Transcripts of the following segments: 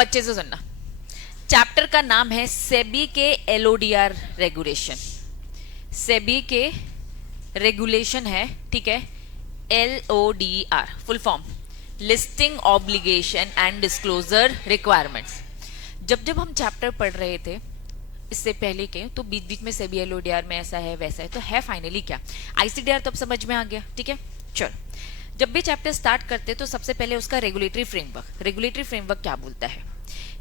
अब अच्छे से सुनना। चैप्टर का नाम है सेबी के एलओडीआर रेगुलेशन। सेबी के रेगुलेशन है, ठीक है, LODR full form listing obligation and disclosure requirements. जब जब हम चैप्टर पढ़ रहे थे इससे पहले के, तो बीच बीच में सेबी एलओडीआर में ऐसा है वैसा है, तो है फाइनली क्या आईसीडीआर, तब समझ में आ गया, ठीक है। चल, जब भी चैप्टर स्टार्ट करते तो सबसे पहले उसका रेगुलेटरी फ्रेमवर्क, रेगुलेटरी फ्रेमवर्क क्या बोलता है।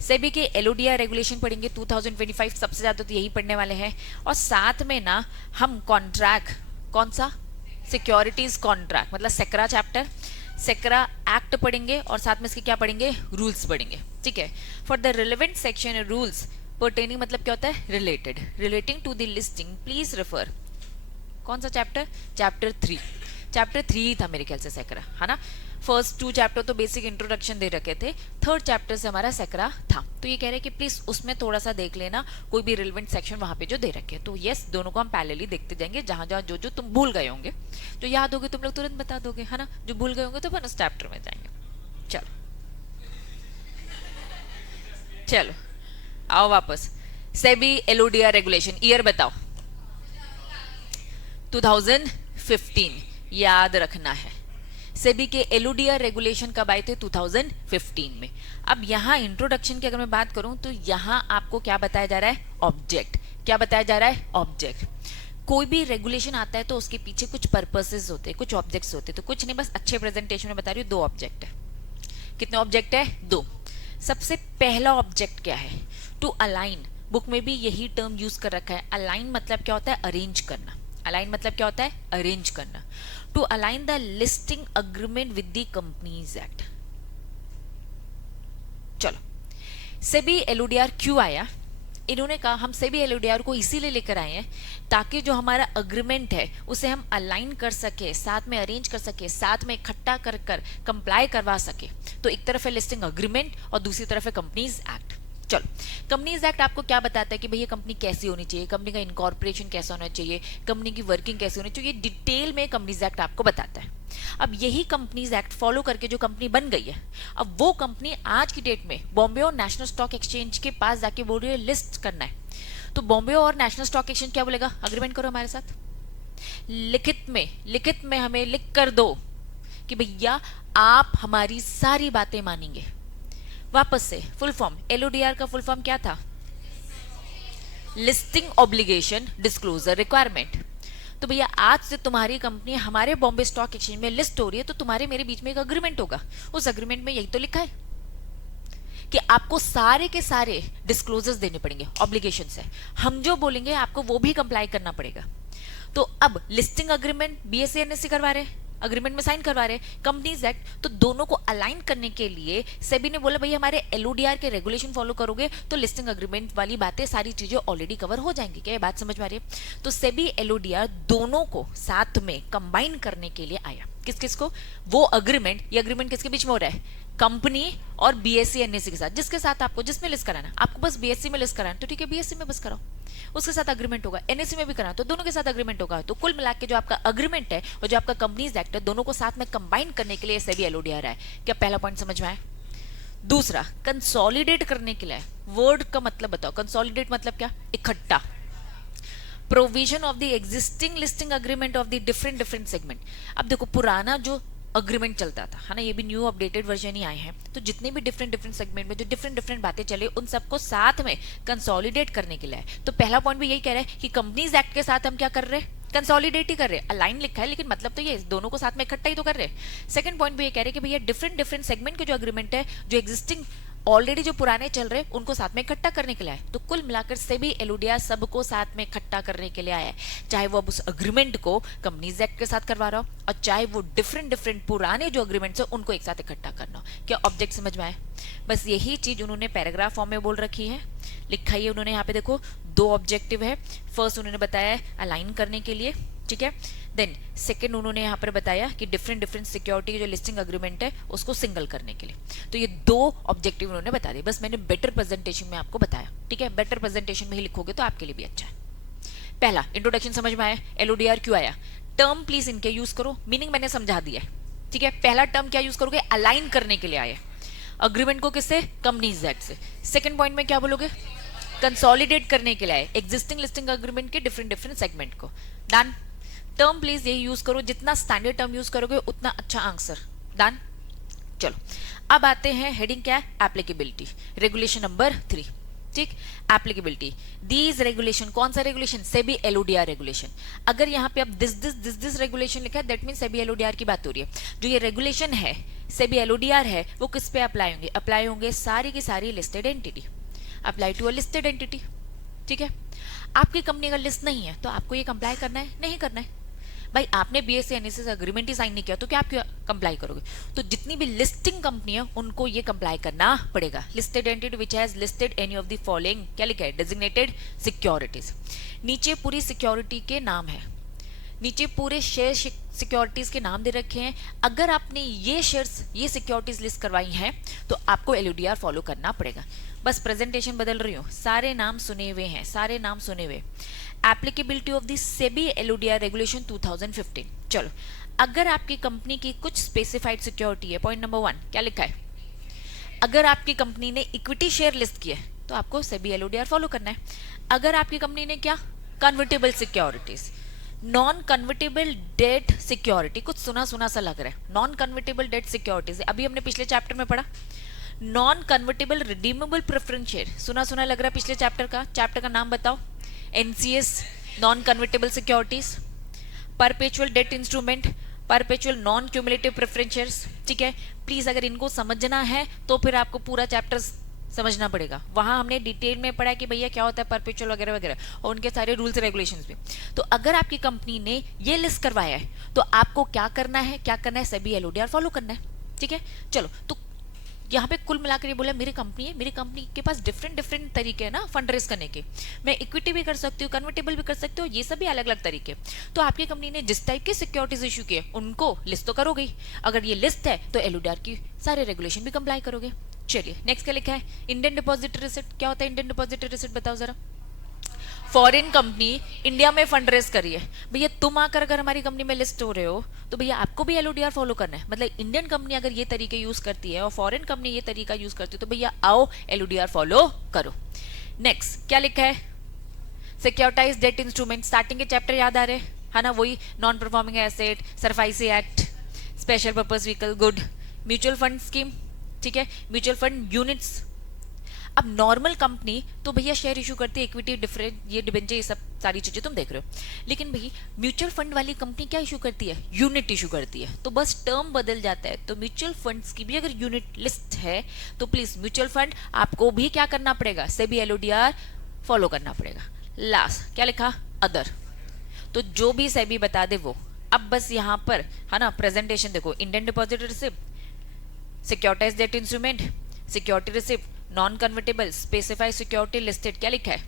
सेबी के एलओडीआर रेगुलेशन पढ़ेंगे 2025, सबसे ज्यादा तो यही पढ़ने वाले हैं। और साथ में ना हम कॉन्ट्रैक्ट, कौन सा, सिक्योरिटीज कॉन्ट्रैक्ट मतलब सेक्रा चैप्टर, सेक्रा एक्ट पढ़ेंगे और साथ में इसके क्या पढ़ेंगे, रूल्स पढ़ेंगे, ठीक है। For the relevant section rules pertaining मतलब क्या होता है, related, relating to the listing please refer, कौन सा चैप्टर, चैप्टर 3, चैप्टर 3 ही था मेरे ख्याल से सेक्रा, है ना। फर्स्ट 2 चैप्टर तो बेसिक इंट्रोडक्शन दे रखे थे, थर्ड चैप्टर से हमारा सेक्रा था। तो ये कह रहे हैं कि प्लीज उसमें थोड़ा सा देख लेना, कोई भी रिलेवेंट सेक्शन वहां पे जो दे रखे हैं। तो यस, दोनों को हम पैरेलली देखते जाएंगे, जहां जहां जो जो तुम भूल गए होंगे, तो याद होगे तुम लोग तुरंत बता दोगे, है ना। जो भूल गए होंगे तो बोनस चैप्टर में जाएंगे। चलो चलो आओ वापस। सेबी एलओडीआर रेगुलेशन, ईयर बताओ, 2015 याद रखना है। सेबी के एलओडीआर रेगुलेशन कब आए थे, 2015 में। अब यहाँ इंट्रोडक्शन की अगर मैं बात करूं तो यहाँ आपको क्या बताया जा रहा है, ऑब्जेक्ट, क्या बताया जा रहा है, ऑब्जेक्ट। कोई भी रेगुलेशन आता है तो उसके पीछे कुछ पर्पसेस होते हैं, कुछ ऑब्जेक्ट्स होते हैं, तो कुछ नहीं, बस अच्छे प्रेजेंटेशन में बता रही हूँ, 2 ऑब्जेक्ट है। कितने ऑब्जेक्ट है, 2। सबसे पहला ऑब्जेक्ट क्या है, टू अलाइन, बुक में भी यही टर्म यूज कर रखा है। अलाइन मतलब क्या होता है, अरेंज करना। अलाइन मतलब क्या होता है, अरेंज करना। To align the listing agreement with the companies act. चलो, सेबी एलओडीआर क्यों आया, इन्होंने कहा हम सेबी एलओडीआर को इसीलिए लेकर आए हैं ताकि जो हमारा अग्रीमेंट है उसे हम अलाइन कर सके, साथ में अरेंज कर सके, साथ में इकट्ठा कर कर कंप्लाई करवा सके। तो एक तरफ है लिस्टिंग अग्रीमेंट और दूसरी तरफ है कंपनीज एक्ट। चलो, कंपनीज एक्ट आपको क्या बताता है कि भैया कंपनी कैसी होनी चाहिए, कंपनी का इनकॉर्पोरेशन कैसा होना चाहिए, कंपनी की वर्किंग कैसी होनी चाहिए, डिटेल में कंपनीज एक्ट आपको बताता है। अब यही कंपनीज एक्ट फॉलो करके जो कंपनी बन गई है, अब वो कंपनी आज की डेट में बॉम्बे और नेशनल स्टॉक एक्सचेंज के पास जाके बोल रही है लिस्ट करना है। तो बॉम्बे और नेशनल स्टॉक एक्सचेंज क्या बोलेगा, अग्रीमेंट करो हमारे साथ, लिखित में हमें लिख कर दो कि भैया आप हमारी सारी बातें मानेंगे। वापस से फुल फॉर्म, एलओडीआर का फुल फॉर्म क्या था, लिस्टिंग ऑब्लिगेशन डिस्क्लोजर रिक्वायरमेंट। तो भैया आज से तुम्हारी कंपनी हमारे बॉम्बे स्टॉक एक्सचेंज में लिस्ट हो रही है, तो तुम्हारे मेरे बीच में एक अग्रीमेंट होगा। उस अग्रीमेंट में यही तो लिखा है कि आपको सारे के सारे डिस्क्लोजर्स देने पड़ेंगे, ऑब्लिगेशंस है, हम जो बोलेंगे आपको वो भी कंप्लाई करना पड़ेगा। तो अब लिस्टिंग अग्रीमेंट बीएससी एनएससी करवा रहे हैं, अग्रीमेंट में साइन करवा रहे हैं, कंपनीज एक्ट, तो दोनों को अलाइन करने के लिए सेबी ने बोला भैया हमारे एलओडीआर के रेगुलेशन फॉलो करोगे तो लिस्टिंग अग्रीमेंट वाली बातें सारी चीजें ऑलरेडी कवर हो जाएंगी। क्या ये बात समझ में आ रही है। तो सेबी एलओडीआर दोनों को साथ में कंबाइन करने के लिए आया। किस किस को, वो अग्रीमेंट, ये अग्रीमेंट किसके बीच में हो रहा है, कंपनी और बीएससी एनएससी के साथ, जिसके साथ आपको, जिसमें लिस्ट कराना, आपको बस बीएससी में लिस्ट कराना तो ठीक है, बीएससी में बस कराओ, उसके साथ अग्रीमेंट होगा। एनएससी में भी कराना तो दोनों के साथ अग्रीमेंट होगा। तो कुल मिला के जो आपका अग्रीमेंट है और जो आपका कंपनीज एक्ट है, दोनों को साथ में कंबाइन करने के लिए सेबी एलओडीआर है। क्या पहला पॉइंट समझ में आया। दूसरा, कंसोलिडेट करने के लिए, वर्ड का मतलब बताओ, कंसोलिडेट मतलब क्या, इकट्ठा। Provision of the existing listing agreement of the different segment. अब देखो पुराना जो अग्रीमेंट चलता था, है ना, ये भी न्यू अपडेटेड वर्जन ही आए हैं, तो जितने भी डिफरेंट सेगमेंट में जो डिफरेंट बातें चले उन सबको साथ में कंसोलिडेट करने के लिए। तो पहला पॉइंट भी यही कह रहे हैं कि कंपनीज एक्ट के साथ हम क्या कर रहे हैं, कंसोलिडेट ही कर रहे हैं। अलाइन लिखा है लेकिन मतलब तो ये दोनों को साथ में इकट्ठा ही तो कर रहे हैं। सेकंड पॉइंट भी ये कह रहे हैं कि भैया डिफरेंट सेगमेंट के जो अग्रीमेंट है, जो एग्जिस्टिंग ऑलरेडी जो पुराने चल रहे उनको साथ में इकट्ठा करने के लिए आए। तो कुल मिलाकर सेबी एलओडीआर सबको साथ में इकट्ठा करने के लिए आया है, चाहे वो अब उस अग्रीमेंट को कंपनीज एक्ट के साथ करवा रहा हो और चाहे वो डिफरेंट पुराने जो अग्रीमेंट्स है उनको एक साथ इकट्ठा करना हो। क्या ऑब्जेक्ट समझ में आए। बस यही चीज उन्होंने पैराग्राफ फॉर्म में बोल रखी है, लिखा ही है उन्होंने यहाँ पे, देखो 2 ऑब्जेक्टिव है। फर्स्ट उन्होंने बताया अलाइन करने के लिए, ठीक है। देन सेकंड उन्होंने यहाँ पर बताया कि डिफरेंट सिक्योरिटी की जो लिस्टिंग अग्रीमेंट है उसको सिंगल करने के लिए। तो ये 2 ऑब्जेक्टिव उन्होंने बता दिए, बस मैंने बेटर प्रेजेंटेशन में आपको बताया, ठीक है। बेटर प्रेजेंटेशन में ही लिखोगे तो आपके लिए भी अच्छा है। पहला इंट्रोडक्शन समझ में आया, एलओडीआर क्यों आया, टर्म प्लीज इनके यूज करो, मीनिंग मैंने समझा दिया है, ठीक है। पहला टर्म क्या यूज करोगे, अलाइन करने के लिए आया। अग्रीमेंट को किससे, कंपनीज एक्ट से। सेकंड पॉइंट में क्या बोलोगे, कंसोलिडेट करने के लिए एग्जिस्टिंग लिस्टिंग अग्रीमेंट के डिफरेंट डिफरेंट सेगमेंट को। डन। टर्म प्लीज यही यूज करो, जितना स्टैंडर्ड टर्म यूज करोगे उतना अच्छा आंसर। डन। चलो अब आते हैं हेडिंग क्या है, एप्लीकेबिलिटी, रेगुलेशन नंबर 3। ठीक, एप्लीकेबिलिटी दीज रेगुलेशन, कौन सा रेगुलेशन, सेबी एलओडीआर रेगुलेशन। अगर यहाँ पे अब दिस रेगुलेशन लिखा है दैट मीन सेबी एलओडीआर की बात हो रही है। जो ये रेगुलेशन है सेबी एलओडीआर है वो किस पे अप्लाई होंगे, अप्लाई होंगे सारी की सारी listed entity, apply to a listed entity. ठीक है, आपकी कंपनी अगर लिस्ट नहीं है तो आपको ये कंप्लाई करना है, नहीं करना है। भाई आपने बीएससी एनएसएस अग्रीमेंट ही साइन नहीं किया तो क्या आप कंप्लाई करोगे। तो जितनी भी लिस्टिंग कंपनी है उनको ये कंप्लाई करना पड़ेगा। Listed entity which has listed any of the following, क्या लिखा है, डेजिग्नेटेड सिक्योरिटीज। नीचे पूरी सिक्योरिटी के नाम है, नीचे पूरे शेयर सिक्योरिटीज के नाम दे रखे हैं। अगर आपने ये शेयर्स, ये सिक्योरिटीज लिस्ट करवाई हैं तो आपको एलओडीआर फॉलो करना पड़ेगा। बस प्रेजेंटेशन बदल रही हूँ, सारे नाम सुने हुए हैं, सारे नाम सुने हुए। Applicability of the SEBI LODR regulation 2015। चलो अगर आपकी कंपनी की कुछ स्पेसिफाइड सिक्योरिटी है, पॉइंट नंबर 1 क्या लिखा है, अगर आपकी कंपनी ने इक्विटी शेयर लिस्ट किया है तो आपको सेबी एलओडीआर फॉलो करना है। अगर आपकी कंपनी ने क्या, convertible securities, non convertible debt security, कुछ सुना सुना सा लग रहा है, नॉन कन्वर्टेबल डेट सिक्योरिटीज अभी हमने पिछले चैप्टर में पढ़ा। Non convertible redeemable preference share, सुना सुना लग रहा है पिछले चैप्टर का नाम बताओ, NCS, non convertible securities, perpetual debt instrument, perpetual non cumulative preference shares. ठीक है, प्लीज अगर इनको समझना है तो फिर आपको पूरा चैप्टर समझना पड़ेगा। वहां हमने डिटेल में पढ़ा कि भैया क्या होता है परपेचुअल वगैरह वगैरह और उनके सारे रूल्स रेगुलेशंस भी। तो अगर आपकी कंपनी ने ये लिस्ट करवाया है तो आपको क्या करना है, सभी एलओडीआर फॉलो करना है। ठीक है, चलो तो यहाँ पे कुल मिलाकर ये बोला मेरी कंपनी है, मेरी कंपनी के पास डिफरेंट तरीके हैं ना फंड रेज करने के, मैं इक्विटी भी कर सकती हूँ, कन्वर्टेबल भी कर सकती हूँ, ये सभी अलग अलग तरीके। तो आपकी कंपनी ने जिस टाइप के सिक्योरिटीज इशू किए उनको लिस्ट तो करोगे ही, अगर ये लिस्ट है तो एलओडीआर की सारे रेगुलेशन भी कंप्लाई करोगे। चलिए नेक्स्ट क्या लिखा है, इंडियन डिपॉजिटरी रिसिप्ट। क्या होता है इंडियन डिपॉजिटरी रिसिप्ट, बताओ जरा। फॉरेन कंपनी इंडिया में फंड रेज करी है, भैया तुम आकर अगर हमारी कंपनी में लिस्ट हो रहे हो तो भैया आपको भी एलओडीआर फॉलो करना है। मतलब इंडियन कंपनी अगर ये तरीके यूज करती है और फॉरेन कंपनी ये तरीका यूज करती है तो भैया आओ एलओडीआर फॉलो करो। नेक्स्ट क्या लिखा है, सिक्योरिटाइज डेट इंस्ट्रूमेंट, स्टार्टिंग के चैप्टर याद आ रहे है ना, वही non performing asset, SARFAESI act, special purpose vehicle, good, mutual fund scheme. ठीक है, म्यूचुअल फंड यूनिट्स। अब नॉर्मल कंपनी तो भैया शेयर इशू करती है, इक्विटी, डिफरेंट, ये डिबेंचर, ये सब सारी चीजें तुम देख रहे हो। लेकिन भाई म्यूचुअल फंड वाली कंपनी क्या इशू करती है, यूनिट इशू करती है। तो बस टर्म बदल जाता है। तो म्यूचुअल फंड्स की भी अगर यूनिट लिस्ट है तो प्लीज म्यूचुअल फंड आपको भी क्या करना पड़ेगा, सेबी एलओडीआर फॉलो करना पड़ेगा। लास्ट क्या लिखा, अदर, तो जो भी सेबी बता दे वो। अब बस यहाँ पर है ना प्रेजेंटेशन देखो, Indian depository receipt, securitise debt instrument, security receipt, non convertible, specified security listed, क्या लिखा है,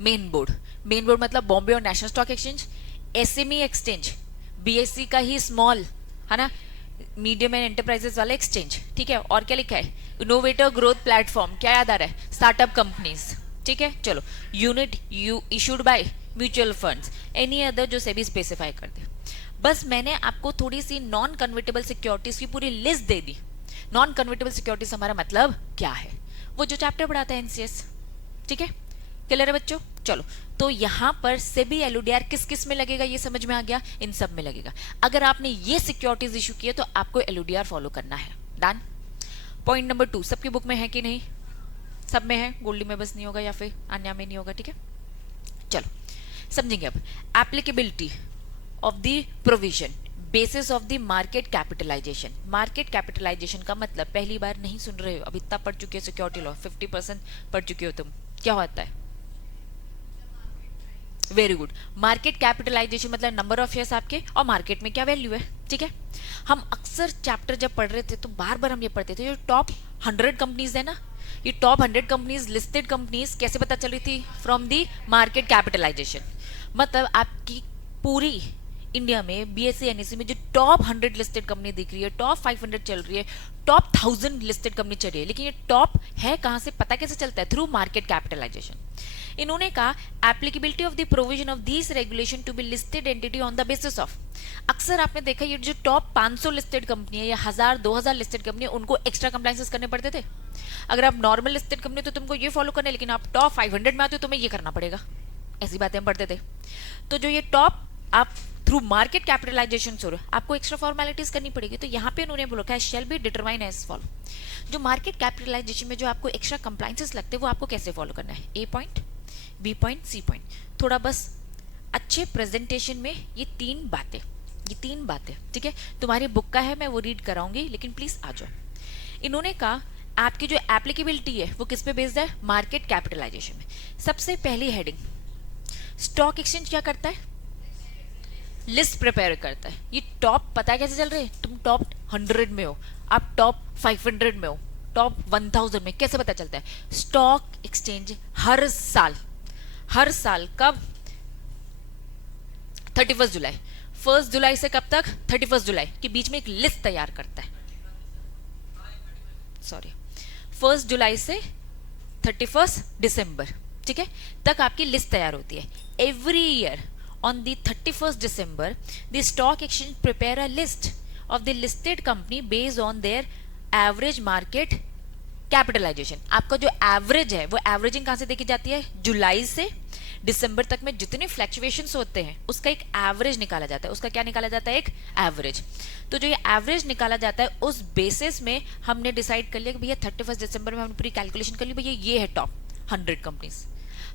मेन बोर्ड। मेन बोर्ड मतलब बॉम्बे और national stock exchange, SME exchange, BSc का ही स्मॉल है ना, मीडियम एंड एंटरप्राइजेस वाला एक्सचेंज। ठीक है, और क्या लिखा है, इनोवेटर ग्रोथ प्लेटफॉर्म, क्या याद आ रहा है, स्टार्टअप कंपनीज। ठीक है, चलो unit issued by mutual funds, any other जो सेबी स्पेसिफाई कर दे। बस मैंने आपको थोड़ी सी नॉन कन्वर्टेबल सिक्योरिटीज की पूरी लिस्ट दे दी। नॉन कन्वर्टेबल सिक्योरिटीज हमारा मतलब क्या है, वो जो चैप्टर पढ़ाता है एनसीएस। ठीक है, क्लियर है बच्चों। चलो तो यहाँ पर सेबी एलओडीआर किस किस में लगेगा ये समझ में आ गया, इन सब में लगेगा। अगर आपने ये सिक्योरिटीज इशू किए तो आपको एलओडीआर फॉलो करना है। डन। पॉइंट नंबर 2 सबकी बुक में है कि नहीं, सब में है, गोल्डी में बस नहीं होगा या फिर अन्या में नहीं होगा। ठीक है, चलो समझेंगे अब applicability of the provision basis of the market capitalisation. Market capitalisation का मतलब पहली बार नहीं सुन रहे हो, अब इतना पढ़ चुके हो सिक्योरिटी लॉ, 50% पढ़ चुके हो तुम। क्या होता है, वेरी गुड, मार्केट कैपिटलाइजेशन मतलब नंबर ऑफ शेयर्स आपके और मार्केट में क्या वैल्यू है। ठीक है, हम अक्सर चैप्टर जब पढ़ रहे थे तो बार बार हम ये पढ़ते थे, जो टॉप 100 कंपनीज है ना, ये टॉप 100 कंपनीज लिस्टेड कंपनीज कैसे पता चली थी, फ्रॉम दी मार्केट कैपिटलाइजेशन। मतलब आपकी पूरी इंडिया में बीएसई एनएसई में जो टॉप 100 लिस्टेड कंपनी दिख रही है, टॉप 500 चल रही है, टॉप 1000 लिस्टेड कंपनी चल रही है, लेकिन ये टॉप है कहां से, पता कैसे चलता है? Through market capitalisation. इन्होंने कहा applicability of the provision of this regulation to be listed entity on the basis of. अक्सर आपने देखा ये जो टॉप 500 लिस्टेड कंपनी है या 1000 2000 लिस्टेड कंपनी है, उनको एक्स्ट्रा कंप्लायंसेस करने पड़ते थे। अगर आप नॉर्मल लिस्टेड कंपनी तो तुमको ये फॉलो करना है, लेकिन आप टॉप 500 में आते हो तुम्हें ये करना पड़ेगा। ऐसी बातें हम पढ़ते थे। तो जो ये टॉप आप थ्रू मार्केट कैपिटलाइजेशन हो रहे आपको एक्स्ट्रा फॉर्मेलिटीज करनी पड़ेगी। तो यहाँ पे उन्होंने बोला shall be determine as follow. जो मार्केट कैपिटलाइजेशन में जो आपको एक्स्ट्रा कंप्लायंसेस लगते हैं वो आपको कैसे फॉलो करना है, A point, B point, C point. थोड़ा बस अच्छे प्रेजेंटेशन में ये तीन बातें ठीक है, तुम्हारी बुक का है, मैं वो रीड कराऊंगी, लेकिन प्लीज आ जाओ। इन्होंने कहा आपकी जो एप्लीकेबिलिटी है वो किस पे बेस्ड है, मार्केट कैपिटलाइजेशन में। सबसे पहली हेडिंग, स्टॉक एक्सचेंज क्या करता है, लिस्ट प्रिपेयर करता है। ये टॉप पता है कैसे चल रहे हैं, तुम टॉप 100 में हो, आप टॉप 500 में हो, टॉप 1000 में, कैसे पता चलता है? स्टॉक एक्सचेंज हर साल कब, 31 जुलाई, 1 जुलाई से कब तक, 31 जुलाई के बीच में एक लिस्ट तैयार करता है। सॉरी, 1 जुलाई से 31 दिसंबर, ठीक है, तक आपकी लिस्ट तैयार होती है। Every year on the 31st December, the stock exchange prepare a list of the listed company based on their average market capitalization। आपका जो एवरेज है वो एवरेजिंग कहां से देखी जाती है, जुलाई से दिसंबर तक में जितने फ्लक्चुएशंस होते हैं उसका एक एवरेज निकाला जाता है। उसका क्या निकाला जाता है, एक एवरेज। तो जो ये एवरेज निकाला जाता है उस बेसिस में हमने डिसाइड कर लिया कि भैया 31 दिसंबर में हमने पूरी कैलकुलेशन कर ली, भैया ये है टॉप 100 कंपनीज।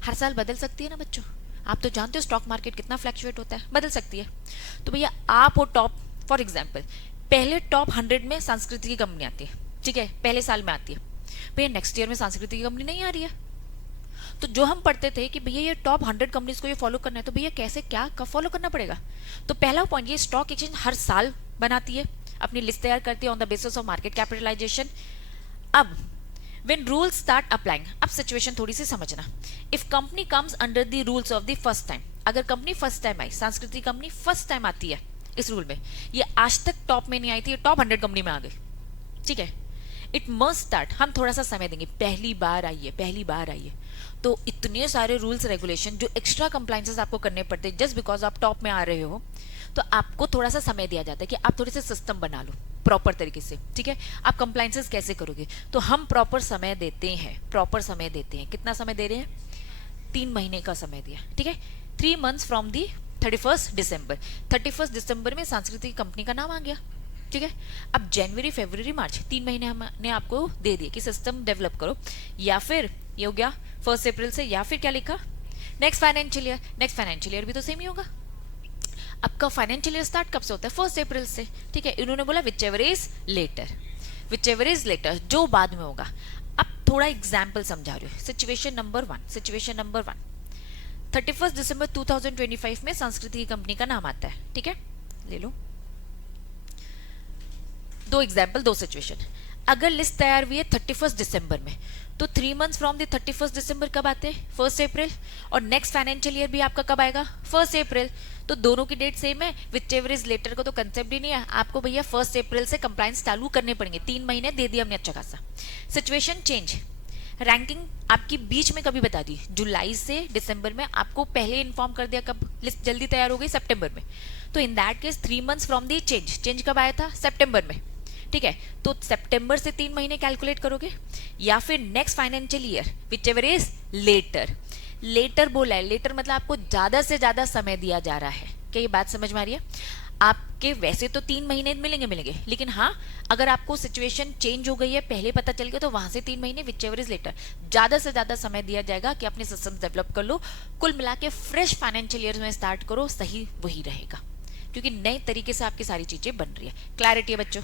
हर साल बदल सकती है ना बच्चों, आप तो जानते हो स्टॉक मार्केट कितना फ्लक्चुएट होता है, बदल सकती है। तो भैया आप हो टॉप, फॉर एग्जांपल पहले टॉप 100 में संस्कृति की कंपनी आती है, ठीक है, पहले साल में आती है, भैया नेक्स्ट ईयर में संस्कृति की कंपनी नहीं आ रही है। तो जो हम पढ़ते थे कि भैया ये टॉप 100 कंपनीज को ये फॉलो करना है, तो भैया कैसे क्या कब फॉलो करना पड़ेगा? तो पहला पॉइंट, ये स्टॉक एक्सचेंज हर साल बनाती है, अपनी लिस्ट तैयार करती है on the basis of market capitalisation. अब when rules start applying, अब सिचुएशन थोड़ी सी समझना। If company comes under the rules of the first time, अगर कंपनी फर्स्ट टाइम आई, संस्कृति कंपनी फर्स्ट टाइम आती है इस रूल में, ये आज तक टॉप में नहीं आई थी, ये टॉप 100 कंपनी में आ गई, ठीक है, इट मस्ट स्टार्ट, हम थोड़ा सा समय देंगे, पहली बार आई है, तो इतने सारे रूल्स रेगुलेशन जो एक्स्ट्रा कंप्लायंसेस आपको करने पड़ते हैं जस्ट बिकॉज आप टॉप में आ रहे हो, तो आपको थोड़ा सा समय दिया जाता है कि आप थोड़े से सिस्टम बना लो प्रॉपर तरीके से, ठीक है। आप कंप्लायंसेस कैसे करोगे, तो हम प्रॉपर समय देते हैं। कितना समय दे रहे हैं, 3 महीने का समय दिया, ठीक है, 3 months फ्रॉम दी 31 दिसंबर। 31 दिसंबर में सांस्कृतिक कंपनी का नाम आ गया, ठीक है। अब जनवरी, फरवरी, मार्च 3 महीने हमने आपको दे दिए कि सिस्टम डेवलप करो, या फिर ये हो गया 1 अप्रैल से, या फिर क्या लिखा, नेक्स्ट फाइनेंशियल ईयर भी तो सेम ही होगा। आपका फाइनेंशियल ईयर स्टार्ट कब से होता है, 1 अप्रैल से, ठीक है। इन्होंने बोला विच एवर इज लेटर, जो बाद में होगा। अब थोड़ा एग्जाम्पल समझा रही हूँ। सिचुएशन नंबर वन, 31 दिसंबर 2025 में संस्कृति की कंपनी का नाम आता है, ठीक है, ले लो 2 एग्जाम्पल, 2 सिचुएशन। अगर लिस्ट तैयार हुई है 31 दिसंबर में, तो 3 months फ्रॉम द 31 दिसंबर कब आते हैं, 1 अप्रैल, और नेक्स्ट फाइनेंशियल ईयर भी आपका कब आएगा, 1 अप्रैल। तो दोनों की डेट सेम है, विच एवर इज लेटर को तो कंसेप्ट ही नहीं है, आपको भैया 1 अप्रैल से कंप्लायंस चालू करने पड़ेंगे। 3 महीने दे दिया हमने अच्छा खासा। सिचुएशन चेंज, रैंकिंग आपकी बीच में कभी बता दी, जुलाई से दिसंबर में आपको पहले इन्फॉर्म कर दिया, कब लिस्ट जल्दी तैयार हो गई, सितंबर में। तो in that case 3 months from the change कब आया था, सितंबर में, ठीक है। तो सितंबर से 3 महीने कैलकुलेट करोगे, या फिर next financial year whichever is later बोला है, लेटर मतलब आपको ज्यादा से ज्यादा समय दिया जा रहा है। क्या ये बात समझ में आ रही है? आपके वैसे तो 3 महीने मिलेंगे, लेकिन हाँ अगर आपको सिचुएशन चेंज हो गई है, पहले पता चल गया, तो वहां से 3 महीने विच एवर इज लेटर, ज्यादा से ज्यादा समय दिया जाएगा कि अपने सिस्टम डेवलप कर लो। कुल मिला के फ्रेश फाइनेंशियल ईयर में स्टार्ट करो, सही वही रहेगा, क्योंकि नए तरीके से आपकी सारी चीजें बन रही है। क्लैरिटी है बच्चों,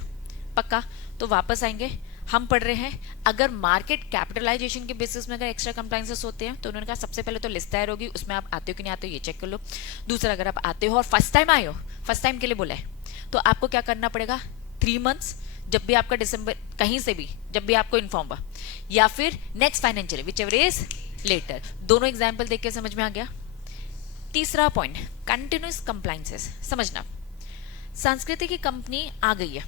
पक्का? तो वापस आएंगे, हम पढ़ रहे हैं अगर मार्केट कैपिटलाइजेशन के बेसिस में अगर एक्स्ट्रा कंप्लायंसेस होते हैं, तो उन्होंने कहा सबसे पहले तो लिस्ट तैयार होगी, उसमें आप आते हो कि नहीं आते हो ये चेक कर लो। दूसरा, अगर आप आते हो और फर्स्ट टाइम आए हो, फर्स्ट टाइम के लिए बोला है, तो आपको क्या करना पड़ेगा, 3 months, जब भी आपका दिसंबर कहीं से भी जब भी आपको इन्फॉर्म हुआ, या फिर next financial whichever is later. दोनों एग्जाम्पल देख के समझ में आ गया। तीसरा पॉइंट, कंटिन्यूस कंप्लाइंसेस। समझना, संस्कृति की कंपनी आ गई है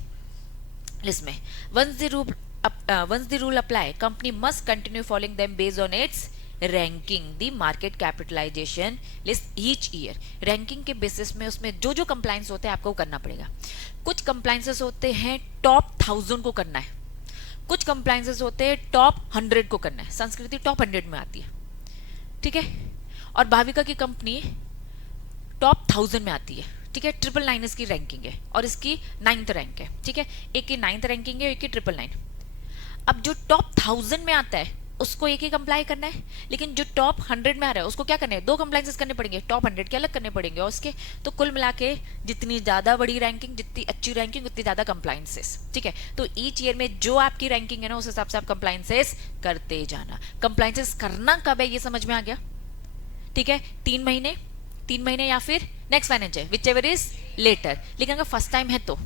लिस्ट में, once the rule apply, company must continue following them based on its ranking the market capitalization list each year। Ranking के बेसिस में उसमें जो जो कंप्लाइंस होते हैं आपको करना पड़ेगा। कुछ कंप्लाइंसेस होते हैं टॉप 1000 को करना है, कुछ कंप्लाइंसेस होते हैं टॉप 100 को करना है। संस्कृति टॉप 100 में आती है, ठीक है, और भाविका की कंपनी टॉप 1000 में आती है, ठीक है। 999 इसकी रैंकिंग है और इसकी 9th रैंक है, ठीक है। एक की 9th रैंकिंग है, एक की 999। अब जो टॉप 1000 में आता है उसको एक ही कंप्लाई करना है, लेकिन जो टॉप 100 में आ रहा है उसको क्या करना है, 2 कंप्लाइंसेस करने पड़ेंगे, टॉप 100 के अलग करने पड़ेंगे और उसके। तो कुल मिला के जितनी ज्यादा बड़ी रैंकिंग, जितनी अच्छी रैंकिंग, उतनी ज्यादा कंप्लाइंसेस, ठीक है। तो ईच ईयर में जो आपकी रैंकिंग है ना उस हिसाब से आप कंप्लाइंसेस करते जाना। कंप्लाइंसेस करना कब है ये समझ में आ गया, ठीक है। 3 महीने या फिर next financial, whichever is later. लेकिन अगर फर्स्ट टाइम है तो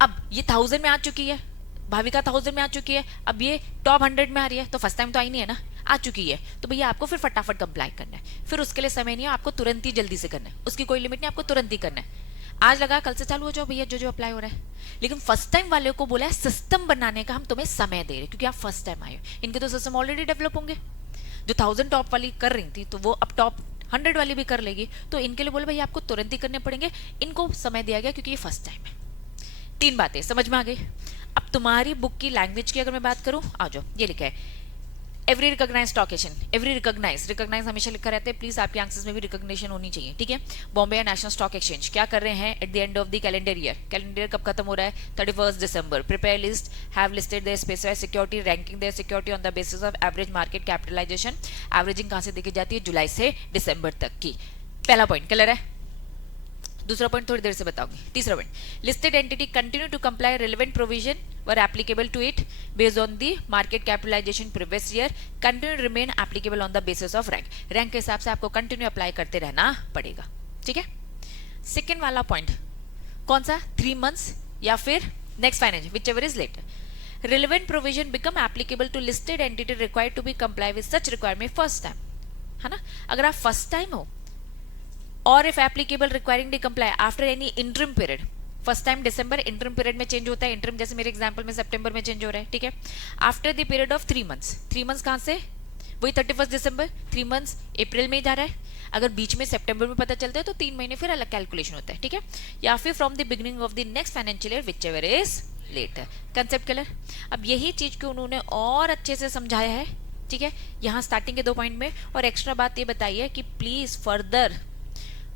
अब ये 1000 में आ चुकी है, भाविका 1000 में आ चुकी है, अब ये टॉप 100 में आ रही है, तो फर्स्ट टाइम तो आई नहीं है ना, आ चुकी है, तो भैया आपको फिर फटाफट कंप्लाई करना है। फिर उसके लिए समय नहीं है, आपको तुरंत ही जल्दी से करना है, उसकी कोई लिमिट नहीं, आपको तुरंत ही करना है। आज लगा कल से चालू हो जाओ भैया, जो जो अप्लाई हो रहा है। लेकिन फर्स्ट टाइम वाले को बोला है सिस्टम बनाने का हम तुम्हें समय दे रहे क्योंकि आप फर्स्ट टाइम आए हो। इनके तो सिस्टम ऑलरेडी डेवलप होंगे, जो 1000 टॉप वाली कर रही थी तो वो अब टॉप 100 वाली भी कर लेगी, तो इनके लिए बोले भाई आपको तुरंत ही करने पड़ेंगे, इनको समय दिया गया क्योंकि ये फर्स्ट टाइम है। 3 बातें समझ में आ गई। अब तुम्हारी बुक की लैंग्वेज की अगर मैं बात करूं, आ जाओ, ये लिखा है every recognise stock exchange. Every recognise हमेशा लिखा रहता है, प्लीज आपके आंसर्स में भी रिकॉग्निशन होनी चाहिए, ठीक है। बॉम्बे नेशनल स्टॉक एक्सचेंज क्या कर रहे हैं at the end of the calendar year, calendar कब खत्म हो रहा है, 31 दिसंबर। Prepare list have listed their specified security, ranking their security on the basis of average market capitalization. Averaging कहां से देखी जाती है, जुलाई से दिसंबर तक की। पहला पॉइंट क्लियर है, दूसरा पॉइंट थोड़ी देर से बताऊंगी। तीसरा point, listed entity continue to comply relevant provision were applicable to it based on the market capitalisation previous year, continue remain applicable on the basis of rank. Rank के हिसाब से आपको कंटिन्यू अप्लाई करते रहना पड़ेगा, ठीक है। सेकेंड वाला पॉइंट कौन सा, 3 months या फिर next financial, whichever is later. Relevant provision become applicable to listed entity required to be comply with such requirement first time, है ना। अगर आप फर्स्ट टाइम हो और if applicable requiring the comply after any interim period, first time December, interim period में change होता है, interim जैसे मेरे एग्जांपल में सितंबर में चेंज हो रहा है, ठीक है। After the period of 3 months, 3 months कहां से, वही 31 दिसंबर, 3 months अप्रैल में ही जा रहा है। अगर बीच में सितंबर में पता चलता है तो 3 महीने फिर अलग कैलकुलेशन होता है, ठीक है। या फिर from the beginning of the next financial year whichever is later. Concept clear. अब यही चीज को उन्होंने और अच्छे से समझाया है, ठीक है, यहाँ स्टार्टिंग के 2 पॉइंट में। और एक्स्ट्रा बात ये बताई है कि प्लीज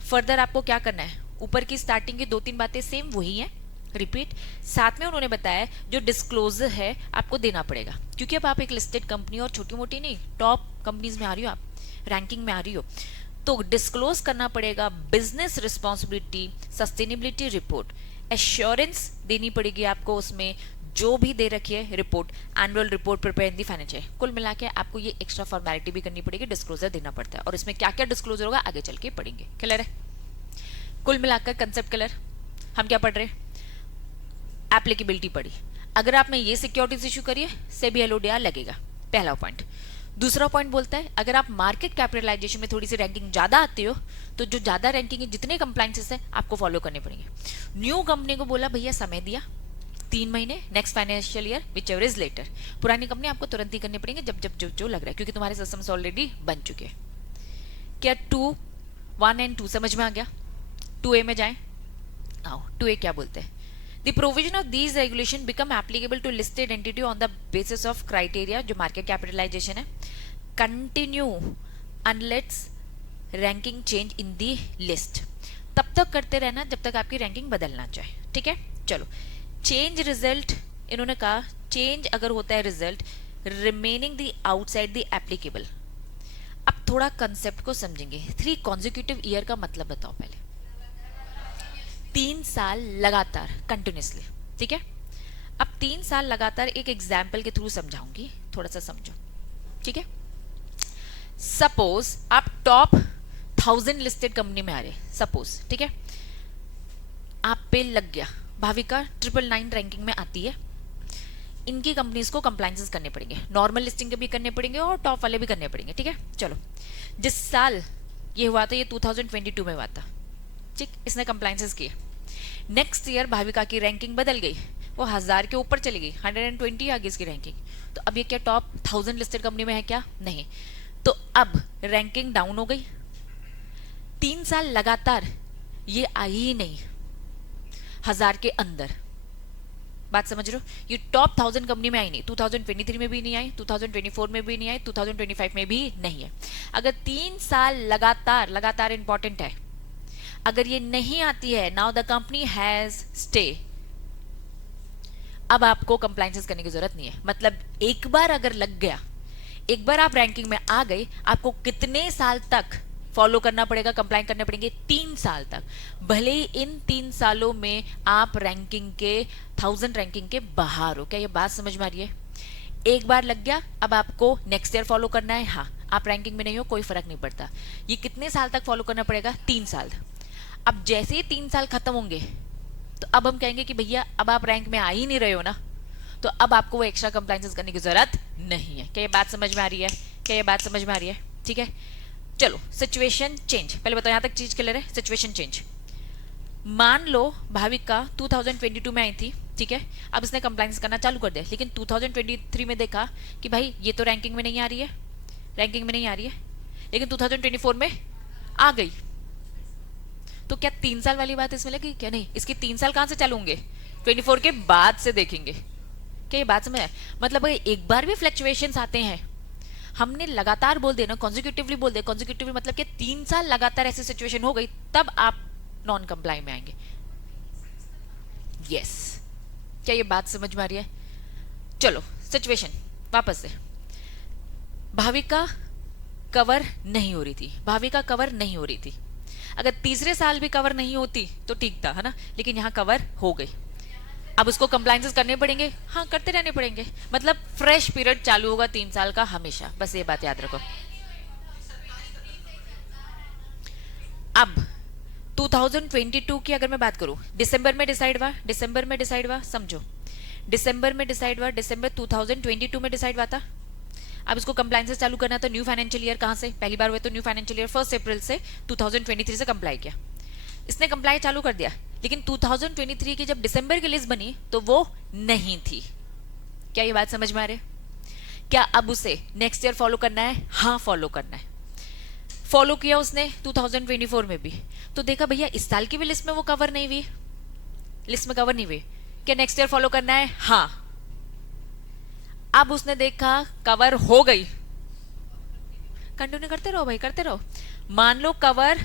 फर्दर आपको क्या करना है, ऊपर की स्टार्टिंग की 2-3 बातें सेम वही हैं, रिपीट। साथ में उन्होंने बताया जो डिस्क्लोजर है आपको देना पड़ेगा, क्योंकि अब आप एक लिस्टेड कंपनी और छोटी मोटी नहीं टॉप कंपनीज में आ रही हो, आप रैंकिंग में आ रही हो, तो डिस्क्लोज करना पड़ेगा business responsibility, sustainability report, assurance देनी पड़ेगी आपको, उसमें जो भी दे रखी है report, annual report prepare in the financial. कुल मिला के आपको ये एक्स्ट्रा फॉर्मेलिटी भी करनी पड़ेगी, डिस्क्लोजर देना पड़ता है, और इसमें क्या क्या डिस्क्लोजर होगा आगे चल के पढ़ेंगे। क्लियर है, कुल मिलाकर कंसेप्ट क्लियर। हम क्या पढ़ रहे हैं, एप्लीकेबिलिटी पढ़ी। अगर आपने ये सिक्योरिटीज इशू करी है सेबी एलओडीआर लगेगा, पहला पॉइंट। दूसरा पॉइंट बोलता है अगर आप मार्केट कैपिटलाइजेशन में थोड़ी सी रैंकिंग ज्यादा आते हो तो जो ज्यादा रैंकिंग है जितने कंप्लाइंसेस है आपको फॉलो करने पड़ेंगे। न्यू कंपनी को बोला भैया समय दिया 3 महीने, next financial year whichever is later. पुरानी कंपनी आपको तुरंत ही करने पड़ेंगे जब जब जो लग रहा है, क्योंकि तुम्हारे सिस्टम्स ऑलरेडी बन चुके हैं। क्या 1 and 2 समझ में आ गया। 2A में जाएं, आओ 2A क्या बोलते हैं। The provision of these regulation become applicable to listed entity on the basis of criteria जो market capitalization है, continue unless ranking change in the list। तब तक करते रहना जब तक आपकी रैंकिंग बदलना चाहे, ठीक है। चलो चेंज रिजल्ट, इन्होंने कहा चेंज अगर होता है result remaining the outside the applicable. अब थोड़ा कंसेप्ट को समझेंगे। 3 consecutive ईयर का मतलब बताओ पहले। 3 साल लगातार कंटिन्यूसली, ठीक है। अब 3 साल लगातार एक एग्जाम्पल के थ्रू समझाऊंगी, थोड़ा सा समझो, ठीक है। सपोज आप टॉप 1000 लिस्टेड कंपनी में आ रहे, सपोज, ठीक है। आप पे लग गया, भाविका 999 रैंकिंग में आती है, इनकी कंपनीज को कंप्लाइंसेस करने पड़ेंगे, नॉर्मल लिस्टिंग के भी करने पड़ेंगे और टॉप वाले भी करने पड़ेंगे, ठीक है। चलो जिस साल ये हुआ था, ये 2022 में हुआ था। ठीक, इसने कंप्लाइंसेस किए। नेक्स्ट ईयर भाविका की रैंकिंग बदल गई, वो 1000 के ऊपर चली गई, 120 आ गई इसकी रैंकिंग। तो अब ये क्या टॉप 1000 लिस्टेड कंपनी में है क्या? नहीं। तो अब रैंकिंग डाउन हो गई, 3 साल लगातार ये आई ही नहीं 1000 के अंदर। बात समझ रहे हो? ये टॉप 1000 कंपनी में आई नहीं, 2023 में भी नहीं आई, 2024 में भी नहीं आई, 2025 में भी नहीं है। अगर 3 साल लगातार, लगातार इंपॉर्टेंट है, अगर ये नहीं आती है, now the company has stay, अब आपको कंप्लाइंसेस करने की जरूरत नहीं है। मतलब एक बार अगर लग गया, एक बार आप रैंकिंग में आ गए, आपको कितने साल तक फॉलो करना पड़ेगा, कंप्लाइन करने पड़ेंगे? 3 साल तक। भले ही इन 3 सालों में आप रैंकिंग के 1000 रैंकिंग के बाहर हो। क्या ये बात समझ में आ रही है? एक बार लग गया, अब आपको नेक्स्ट ईयर फॉलो करना है। हाँ, आप रैंकिंग में नहीं हो, कोई फर्क नहीं पड़ता। ये कितने साल तक फॉलो करना पड़ेगा? 3 साल। अब जैसे ही 3 साल खत्म होंगे, तो अब हम कहेंगे कि भैया अब आप रैंक में आ ही नहीं रहे हो ना, तो अब आपको वो एक्स्ट्रा कंप्लाइंसेस करने की जरूरत नहीं है। क्या ये बात समझ में आ रही है? क्या ये बात समझ में आ रही है? ठीक है, चलो सिचुएशन चेंज। पहले बताओ, यहां तक चीज क्लियर है? Situation change. मान लो भाविका 2022 में आई थी, ठीक है, अब इसने कंप्लाइंस करना चालू कर दिया, लेकिन 2023 में देखा कि भाई ये तो रैंकिंग में नहीं आ रही है, रैंकिंग में नहीं आ रही है, लेकिन 2024 में आ गई। तो क्या 3 साल वाली बात इसमें लगी? क्या नहीं, इसके 3 साल कहां से चालू होंगे? 24 के बाद से देखेंगे। क्या ये बात समझ आए? मतलब अगर एक बार भी फ्लक्चुएशंस आते हैं, हमने लगातार बोल देना, कॉन्जिक्यूटिवली बोल दे, कॉन्जिक्यूटिवली मतलब कि 3 साल लगातार ऐसी सिचुएशन हो गई, तब आप नॉन कंप्लाई में आएंगे। यस, क्या ये बात समझ में आ रही है? चलो सिचुएशन वापस से। भाविका कवर नहीं हो रही थी, भाविका कवर नहीं हो रही थी। अगर तीसरे साल भी कवर नहीं होती तो ठीक था, है ना, लेकिन यहां कवर हो गई। अब उसको कंप्लाइंसेस करने पड़ेंगे। हाँ, करते रहने पड़ेंगे। मतलब फ्रेश पीरियड चालू होगा 3 साल का हमेशा, बस ये बात याद रखो। अब 2022 की अगर मैं बात करूं, दिसंबर में डिसाइड हुआ, दिसंबर में डिसाइड हुआ, समझो, दिसंबर में डिसाइड हुआ, दिसंबर 2022 में डिसाइड हुआ था। अब इसको कंप्लाइंसेस चालू करना तो न्यू फाइनेंशियल ईयर कहां से? पहली बार हुए तो न्यू फाइनेंशियल ईयर 1 अप्रैल से 2023 से कंप्लाई किया। इसने कंप्लाई चालू कर दिया, लेकिन 2023 की जब दिसंबर की लिस्ट बनी तो वो नहीं थी। क्या ये बात समझ में आ रही है? क्या अब उसे नेक्स्ट ईयर फॉलो करना है? हाँ, फॉलो करना है। फॉलो किया उसने 2024 में भी, तो देखा भैया इस साल की भी लिस्ट में वो कवर नहीं हुई, लिस्ट में कवर नहीं हुई। क्या नेक्स्ट ईयर फॉलो करना है? हाँ। अब उसने देखा कवर हो गई, कंटिन्यू करते रहो भाई, करते रहो। मान लो कवर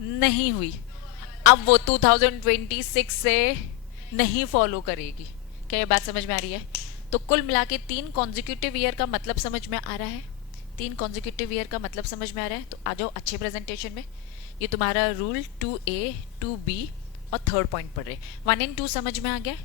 नहीं हुई, अब वो 2026 से नहीं फॉलो करेगी। क्या ये बात समझ में आ रही है? तो कुल मिला के 3 कॉन्जिक्यूटिव ईयर का मतलब समझ में आ रहा है? 3 कॉन्जिक्यूटिव ईयर का मतलब समझ में आ रहा है? तो आ जाओ अच्छे प्रेजेंटेशन में। ये तुम्हारा रूल 2A 2B और थर्ड पॉइंट पढ़ रहे, 1 एंड 2 समझ में आ गया?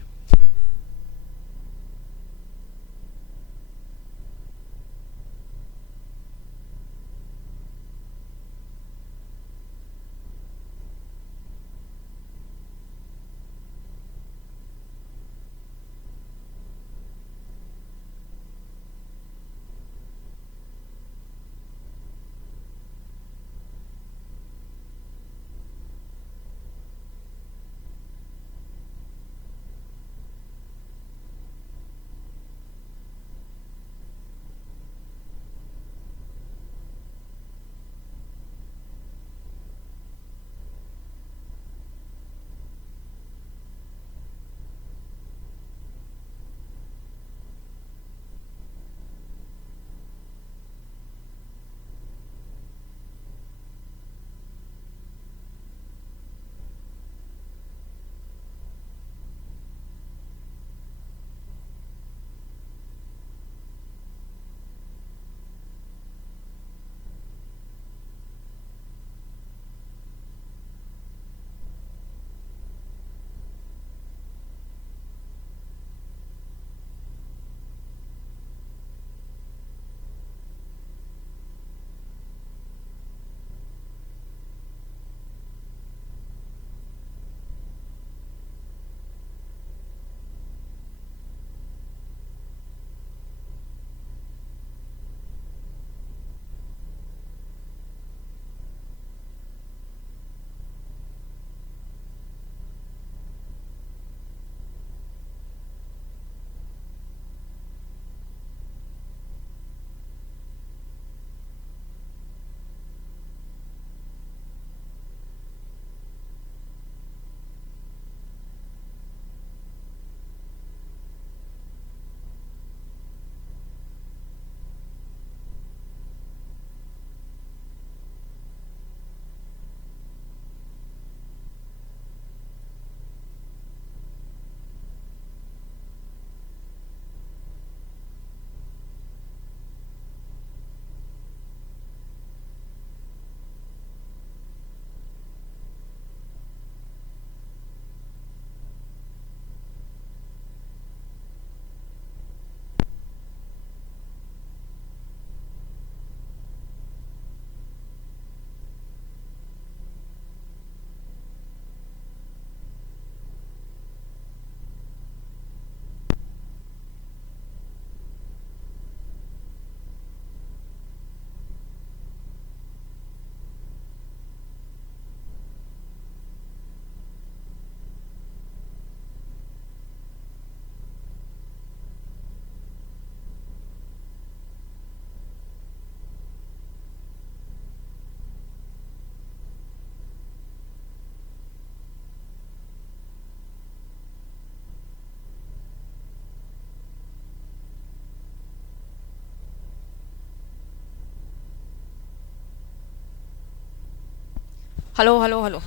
हेलो हेलो हेलो,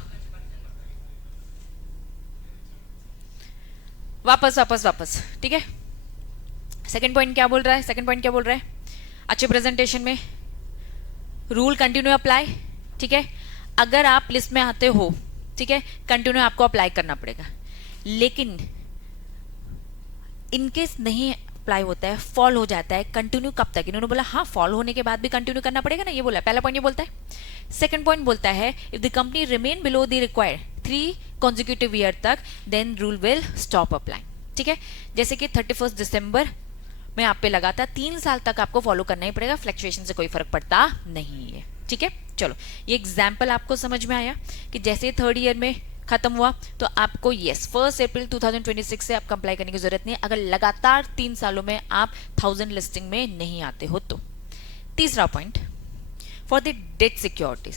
वापस वापस वापस, ठीक है। सेकंड पॉइंट क्या बोल रहा है, सेकंड पॉइंट क्या बोल रहा है, अच्छे प्रेजेंटेशन में रूल कंटिन्यू अप्लाई, ठीक है। अगर आप लिस्ट में आते हो, ठीक है, कंटिन्यू आपको अप्लाई करना पड़ेगा। लेकिन इनकेस नहीं अप्लाई होता है, फॉल हो जाता है, कंटिन्यू कब तक, इन्होंने बोला हाँ फॉल होने के बाद भी कंटिन्यू करना पड़ेगा ना, ये बोला पहला पॉइंट, ये बोलता है। सेकंड पॉइंट बोलता है if the company remain below the required 3 consecutive year तक then rule will stop apply, ठीक है। जैसे कि 31 दिसंबर में आप पे लगा था, 3 साल तक आपको फॉलो करना ही पड़ेगा, फ्लक्चुएशन से कोई फर्क पड़ता नहीं है, ठीक है। चलो ये एग्जाम्पल आपको समझ में आया कि जैसे थर्ड ईयर में खत्म हुआ तो आपको यस 1 अप्रैल 2026 से आपको अप्लाई करने की जरूरत नहीं है, अगर लगातार 3 सालों में आप 1000 लिस्टिंग में नहीं आते हो तो। तीसरा point, for the debt securities,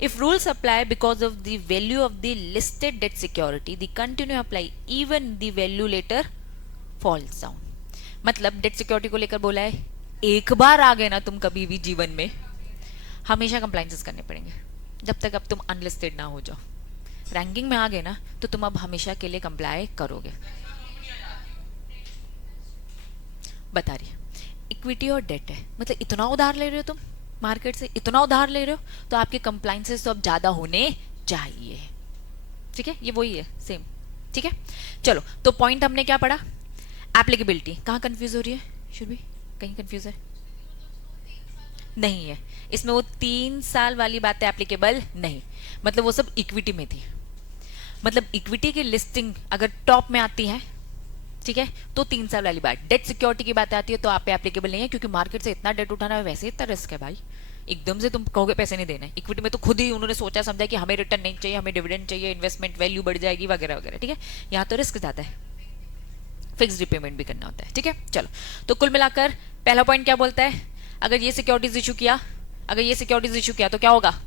if rules apply because of the value of the listed debt security the continue apply even the value later falls down। मतलब डेट सिक्योरिटी को लेकर बोला है, एक बार आ गए ना तुम कभी भी जीवन में, हमेशा कंप्लाइंसेस करने पड़ेंगे जब तक अब तुम अनलिस्टेड ना हो जाओ। रैंकिंग में आ गए ना तो तुम अब हमेशा के लिए कंप्लाई करोगे। बता रही इक्विटी और डेट है, मतलब इतना उधार ले रहे हो तुम मार्केट से, इतना उधार ले रहे हो तो आपके कंप्लाइंसेस तो अब ज्यादा होने चाहिए, ठीक है। ये वही है सेम, ठीक है। चलो तो पॉइंट हमने क्या पढ़ा, एप्लीकेबिलिटी। कहाँ कंफ्यूज हो रही है, शुड भी कहीं कंफ्यूज है, नहीं है इसमें, वो 3 साल वाली बातें एप्लीकेबल नहीं, मतलब वो सब इक्विटी में थी। मतलब इक्विटी की लिस्टिंग अगर टॉप में आती है, ठीक है, तो 3 साल वाली बात। डेट सिक्योरिटी की बात आती है तो आप पे एप्लीकेबल नहीं है, क्योंकि मार्केट से इतना डेट उठाना है, वैसे इतना रिस्क है भाई, एकदम से तुम कहोगे पैसे नहीं देने। इक्विटी में तो खुद ही उन्होंने सोचा समझा कि हमें रिटर्न नहीं चाहिए, हमें डिविडेंड चाहिए, इन्वेस्टमेंट वैल्यू बढ़ जाएगी वगैरह वगैरह, ठीक है। यहाँ तो रिस्क ज्यादा है, फिक्स रिपेमेंट भी करना होता है, ठीक है। चलो तो कुल मिलाकर पहला पॉइंट क्या बोलता है, अगर ये सिक्योरिटीज इशू किया, अगर ये सिक्योरिटीज इशू किया तो क्या होगा,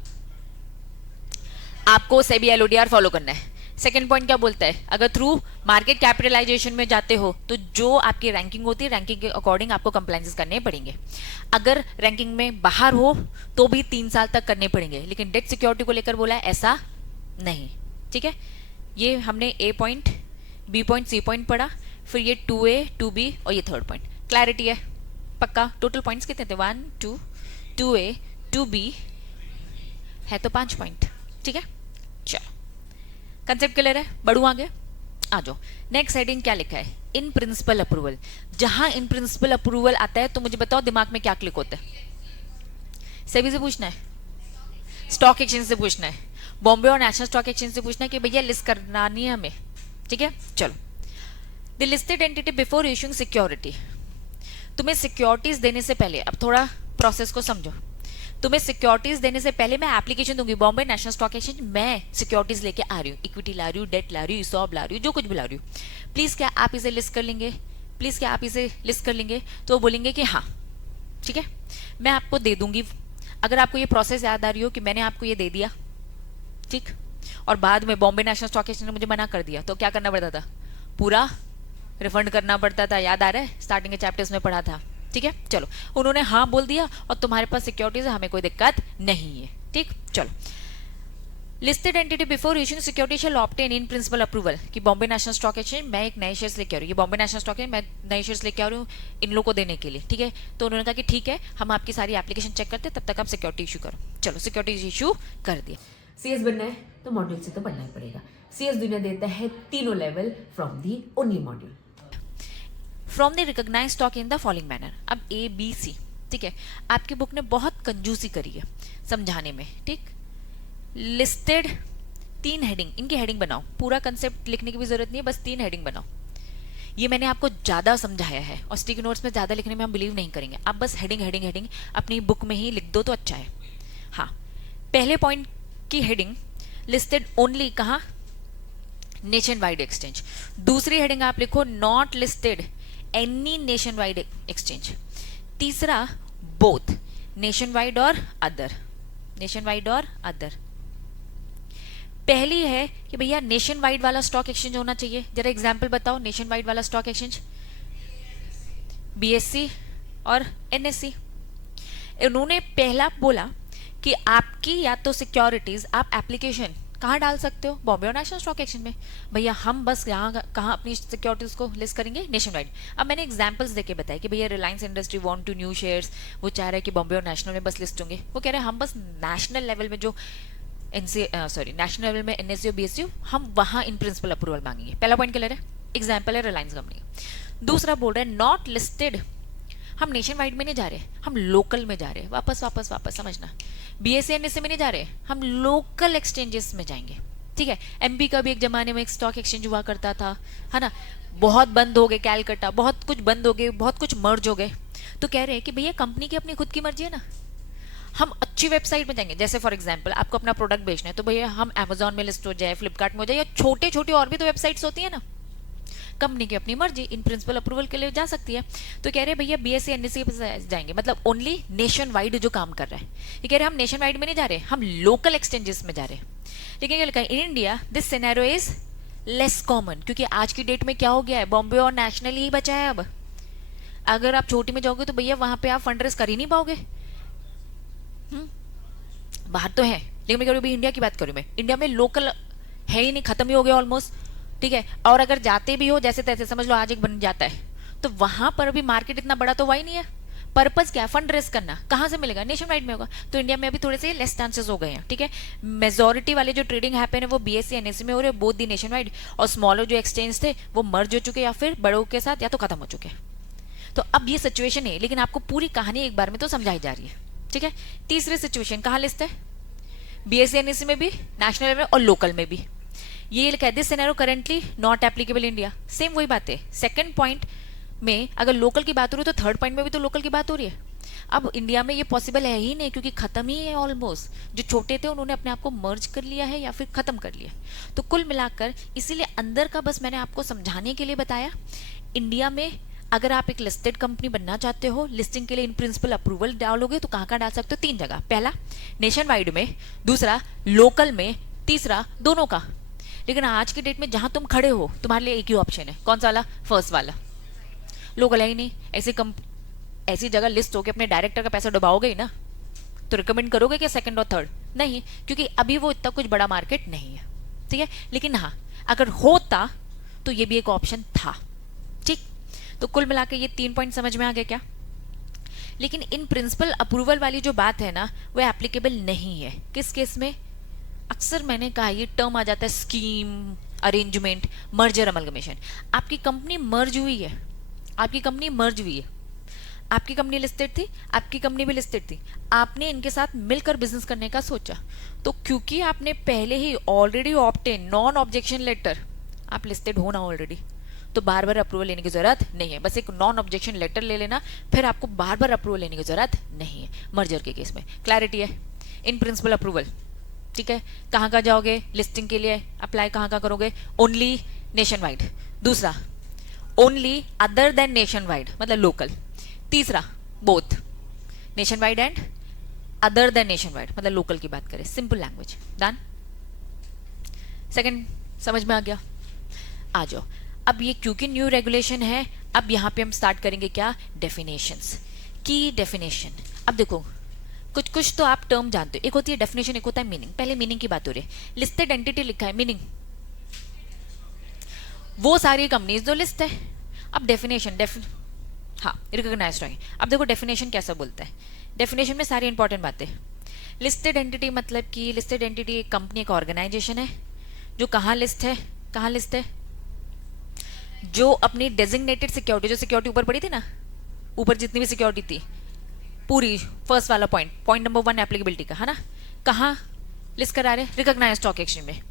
आपको सेबी एलओडीआर फॉलो करना है। सेकंड पॉइंट क्या बोलता है, अगर थ्रू मार्केट कैपिटलाइजेशन में जाते हो तो जो आपकी रैंकिंग होती है, रैंकिंग के अकॉर्डिंग आपको कंप्लाइंसेस करने पड़ेंगे। अगर रैंकिंग में बाहर हो तो भी 3 साल तक करने पड़ेंगे, लेकिन डेट सिक्योरिटी को लेकर बोला है ऐसा नहीं, ठीक है। ये हमने A point, B point, C point पढ़ा, फिर ये 2A 2B और ये थर्ड पॉइंट। क्लैरिटी है पक्का। टोटल पॉइंट्स कितने थे, 1 2 2A 2B है तो 5 पॉइंट, ठीक है। चलो कंसेप्ट क्लियर है, बढ़ू आगे, आ जाओ। नेक्स्ट हेडिंग क्या लिखा है, इन प्रिंसिपल अप्रूवल। जहां इन प्रिंसिपल अप्रूवल आता है तो मुझे बताओ दिमाग में क्या क्लिक होता है, सेबी से पूछना है, स्टॉक एक्सचेंज से पूछना है, बॉम्बे और नेशनल स्टॉक एक्सचेंज से पूछना है कि भैया लिस्ट करानी है हमें, ठीक है। चलो the listed entity before issuing security, तुम्हें सिक्योरिटीज देने से पहले, अब थोड़ा प्रोसेस को समझो, तुम्हें सिक्योरिटीज देने से पहले मैं एप्लीकेशन दूंगी बॉम्बे नेशनल स्टॉक एक्सचेंज, मैं सिक्योरिटीज लेके आ रही हूँ, इक्विटी ला रही हूँ, डेट ला रही हूँ, ईसॉप ला रही हूँ, जो कुछ भी ला रही हूँ, प्लीज क्या आप इसे लिस्ट कर लेंगे, प्लीज क्या आप इसे लिस्ट कर लेंगे, तो वो बोलेंगे कि हाँ ठीक है मैं आपको दे दूंगी। अगर आपको ये प्रोसेस याद आ रही हो कि मैंने आपको ये दे दिया, ठीक, और बाद में बॉम्बे नेशनल स्टॉक एक्सचेंज ने मुझे मना कर दिया, तो क्या करना पड़ता था, पूरा रिफंड करना पड़ता था, याद आ रहा है, स्टार्टिंग के चैप्टर्स में पढ़ा था, ठीक है। चलो उन्होंने हाँ बोल दिया और तुम्हारे पास सिक्योरिटीज है, हमें कोई दिक्कत नहीं है, ठीक। चलो listed entity before issuing security shall obtain in principle approval, कि बॉम्बे नेशनल स्टॉक एक्सचेंज मैं एक नए शेयर्स लेके आ रही हूँ, ये बॉम्बे नेशनल स्टॉक एक्सचेंज मैं नए शेयर्स लेके आ रही हूँ इन लोगों को देने के लिए, ठीक है। तो उन्होंने कहा कि ठीक है हम आपकी सारी एप्लीकेशन चेक करते हैं, तब तक आप सिक्योरिटी इशू करो। चलो सिक्योरिटी इशू कर दिया। सीएस बनना है तो मॉड्यूल से तो बनना ही पड़ेगा। सीएस दुनिया देता है तीनों level from the only module, from the recognise stock in the following manner. अब ABC, ठीक है, आपकी बुक ने बहुत कंजूसी करी है समझाने में, ठीक। लिस्टेड 3 हेडिंग, इनकी हेडिंग बनाओ, पूरा कंसेप्ट लिखने की भी जरूरत नहीं है, बस 3 हेडिंग बनाओ। ये मैंने आपको ज्यादा समझाया है और स्टिकी नोट्स में ज्यादा लिखने में हम बिलीव नहीं करेंगे, आप बस हेडिंग हेडिंग हेडिंग अपनी बुक में ही लिख दो तो अच्छा है। हाँ, पहले पॉइंट की हेडिंग लिस्टेड ओनली, कहाँ, नेशन वाइड एक्सचेंज। दूसरी हेडिंग आप लिखो not listed any nation wide exchange. तीसरा बोथ नेशन वाइड और अदर, नेशन वाइड और अदर। पहली है कि भैया नेशन वाइड वाला स्टॉक एक्सचेंज होना चाहिए, जरा एग्जांपल बताओ, नेशन वाइड वाला स्टॉक एक्सचेंज BSE और NSE। उन्होंने पहला बोला कि आपकी या तो सिक्योरिटीज आप एप्लीकेशन कहाँ डाल सकते हो, बॉम्बे और नेशनल स्टॉक एक्सचेंज में। भैया हम बस यहाँ कहाँ अपनी सिक्योरिटीज को लिस्ट करेंगे, नेशन वाइड। अब मैंने एग्जांपल्स देके बताया कि भैया Reliance industry want to new shares, वो चाह रहा है कि बॉम्बे और नेशनल में बस लिस्ट होंगे। वो कह रहे हैं हम बस नेशनल लेवल में जो नेशनल लेवल में एनएसयू बीएसयू हम वहाँ इन प्रिंसिपल अप्रूवल मांगेंगे। पहला पॉइंट क्लियर है, एग्जाम्पल है रिलायंस कंपनी। दूसरा बोल रहे हैं नॉट लिस्टेड, हम नेशन वाइड में नहीं जा रहे, हम लोकल में जा रहे हैं। वापस वापस वापस समझना, बीएसई एनएसई में नहीं जा रहे, हम लोकल एक्सचेंजेस में जाएंगे। ठीक है, एमपी का भी एक जमाने में एक स्टॉक एक्सचेंज हुआ करता था, है ना, बहुत बंद हो गए, कैलकाटा बहुत कुछ बंद हो गए, बहुत कुछ मर्ज हो गए। तो कह रहे हैं कि भैया कंपनी की अपनी खुद की मर्जी है ना, हम अच्छी वेबसाइट में जाएंगे। जैसे फॉर एग्जांपल आपको अपना प्रोडक्ट बेचना है तो भैया हम अमेजोन में लिस्ट हो जाए, फ्लिपकार्ट में हो जाए, या छोटे छोटे और भी तो वेबसाइट्स होती है ना। कंपनी की अपनी मर्जी इन प्रिंसिपल अप्रूवल के लिए जा सकती है। तो कह रहे हैं भैया बीएससी एनएससी जाएंगे, मतलब ओनली नेशन वाइड जो काम कर रहा है। ये कह रहे हैं हम नेशन वाइड में नहीं जा रहे, हम लोकल एक्सचेंजेस में जा रहे हैं। लेकिन क्या लिखा है, in India this scenario is less common, क्योंकि आज की डेट में क्या हो गया है, बॉम्बे और नेशनल ही बचा है। अब अगर आप छोटी में जाओगे तो भैया वहां पे आप फंड रेज कर ही नहीं पाओगे। बाहर तो है, लेकिन मैं कह रही हूँ इंडिया की बात करूँ मैं, इंडिया में लोकल है ही नहीं, खत्म ही हो गया ऑलमोस्ट। ठीक है, और अगर जाते भी हो जैसे तैसे, समझ लो आज एक बन जाता है, तो वहां पर अभी मार्केट इतना बड़ा तो वही नहीं है। पर्पज क्या है, फंड रेस करना, कहाँ से मिलेगा, नेशन वाइड में होगा। तो इंडिया में अभी थोड़े से लेस चांसेस हो गए हैं। ठीक है, मेजोरिटी वाले जो ट्रेडिंग हैपन है वो बीएससी एनएससी में हो रहे हैं, बोथ दी नेशन वाइड, और स्मॉलर जो एक्सचेंज थे वो मर्ज हो चुके या फिर बड़ों के साथ या तो खत्म हो चुके। तो अब ये सिचुएशन है, लेकिन आपको पूरी कहानी एक बार में तो समझाई जा रही है। ठीक है, तीसरी सिचुएशन कहाँ लिस्ट है, बीएससी एनएससी में भी, नेशनल में और लोकल में भी। ये लिखा है this scenario currently not applicable India. Same वही बात है, सेकंड पॉइंट में अगर लोकल की बात हो रही है तो थर्ड पॉइंट में भी तो लोकल की बात हो रही है। अब इंडिया में ये पॉसिबल है ही नहीं, क्योंकि खत्म ही है ऑलमोस्ट। जो छोटे थे उन्होंने अपने आप को मर्ज कर लिया है या फिर खत्म कर लिया। तो कुल मिलाकर इसीलिए अंदर का बस मैंने आपको समझाने के लिए बताया। इंडिया में अगर आप एक लिस्टेड कंपनी बनना चाहते हो, लिस्टिंग के लिए इन प्रिंसिपल अप्रूवल डालोगे तो कहाँ डाल सकते हो, 3 जगह। पहला नेशन वाइड में, दूसरा लोकल में, तीसरा दोनों का। लेकिन आज की डेट में जहां तुम खड़े हो तुम्हारे लिए एक ही ऑप्शन है, कौन सा वाला, फर्स्ट वाला। लोकल है ही नहीं, ऐसी जगह लिस्ट होकर अपने डायरेक्टर का पैसा डुबाओगे ही ना, तो रिकमेंड करोगे क्या सेकंड और थर्ड, नहीं, क्योंकि अभी वो इतना कुछ बड़ा मार्केट नहीं है। ठीक है, लेकिन हाँ अगर होता तो ये भी एक ऑप्शन था। ठीक, तो कुल मिलाकर ये 3 पॉइंट समझ में आ गया क्या। लेकिन इन प्रिंसिपल अप्रूवल वाली जो बात है ना वो एप्लीकेबल नहीं है। किस केस में, अक्सर मैंने कहा ये टर्म आ जाता है स्कीम, अरेंजमेंट, मर्जर, अमलगमेशन। आपकी कंपनी मर्ज हुई है, आपकी कंपनी मर्ज हुई है, आपकी कंपनी लिस्टेड थी, आपकी कंपनी भी लिस्टेड थी, आपने इनके साथ मिलकर बिजनेस करने का सोचा। तो क्योंकि आपने पहले ही already obtain non objection letter, आप लिस्टेड हो ना ऑलरेडी, तो बार बार अप्रूवल लेने की जरूरत नहीं है। बस एक नॉन ऑब्जेक्शन लेटर ले लेना, फिर आपको बार बार अप्रूवल लेने की जरूरत नहीं है मर्जर के केस में। क्लैरिटी है, इन प्रिंसिपल अप्रूवल। ठीक है, कहाँ कहाँ जाओगे लिस्टिंग के लिए, अप्लाई कहाँ कहाँ करोगे, ओनली नेशन वाइड। दूसरा only other than nation wide, मतलब लोकल। तीसरा both nation wide and other than nation wide, मतलब लोकल की बात करें, सिंपल लैंग्वेज। डन, सेकंड समझ में आ गया। आ जाओ, अब ये क्योंकि न्यू रेगुलेशन है, अब यहाँ पे हम स्टार्ट करेंगे क्या, डेफिनेशंस की डेफिनेशन। अब देखो कुछ कुछ तो आप टर्म जानते हो, एक होती है डेफिनेशन, एक होता है मीनिंग। पहले मीनिंग की बात हो रही है, लिस्टेड एंटिटी लिखा है, मीनिंग वो सारी कंपनीज जो लिस्ट है। अब डेफिनेशन हाँ रिकॉग्नाइज्ड है। अब देखो डेफिनेशन कैसा बोलता है, डेफिनेशन में सारी इंपॉर्टेंट बातें। लिस्टेड एंटिटी मतलब कि लिस्टेड एंटिटी एक कंपनी, एक ऑर्गेनाइजेशन है जो कहाँ लिस्ट है, कहाँ लिस्ट है, जो अपनी डेजिग्नेटेड सिक्योरिटी, जो सिक्योरिटी ऊपर पड़ी थी ना, ऊपर जितनी भी सिक्योरिटी थी पूरी, फर्स्ट वाला पॉइंट, पॉइंट नंबर 1 एप्लीकेबिलिटी का, है ना, कहाँ लिस्ट करा रहे, रिकॉग्नाइज्ड स्टॉक एक्सचेंज में।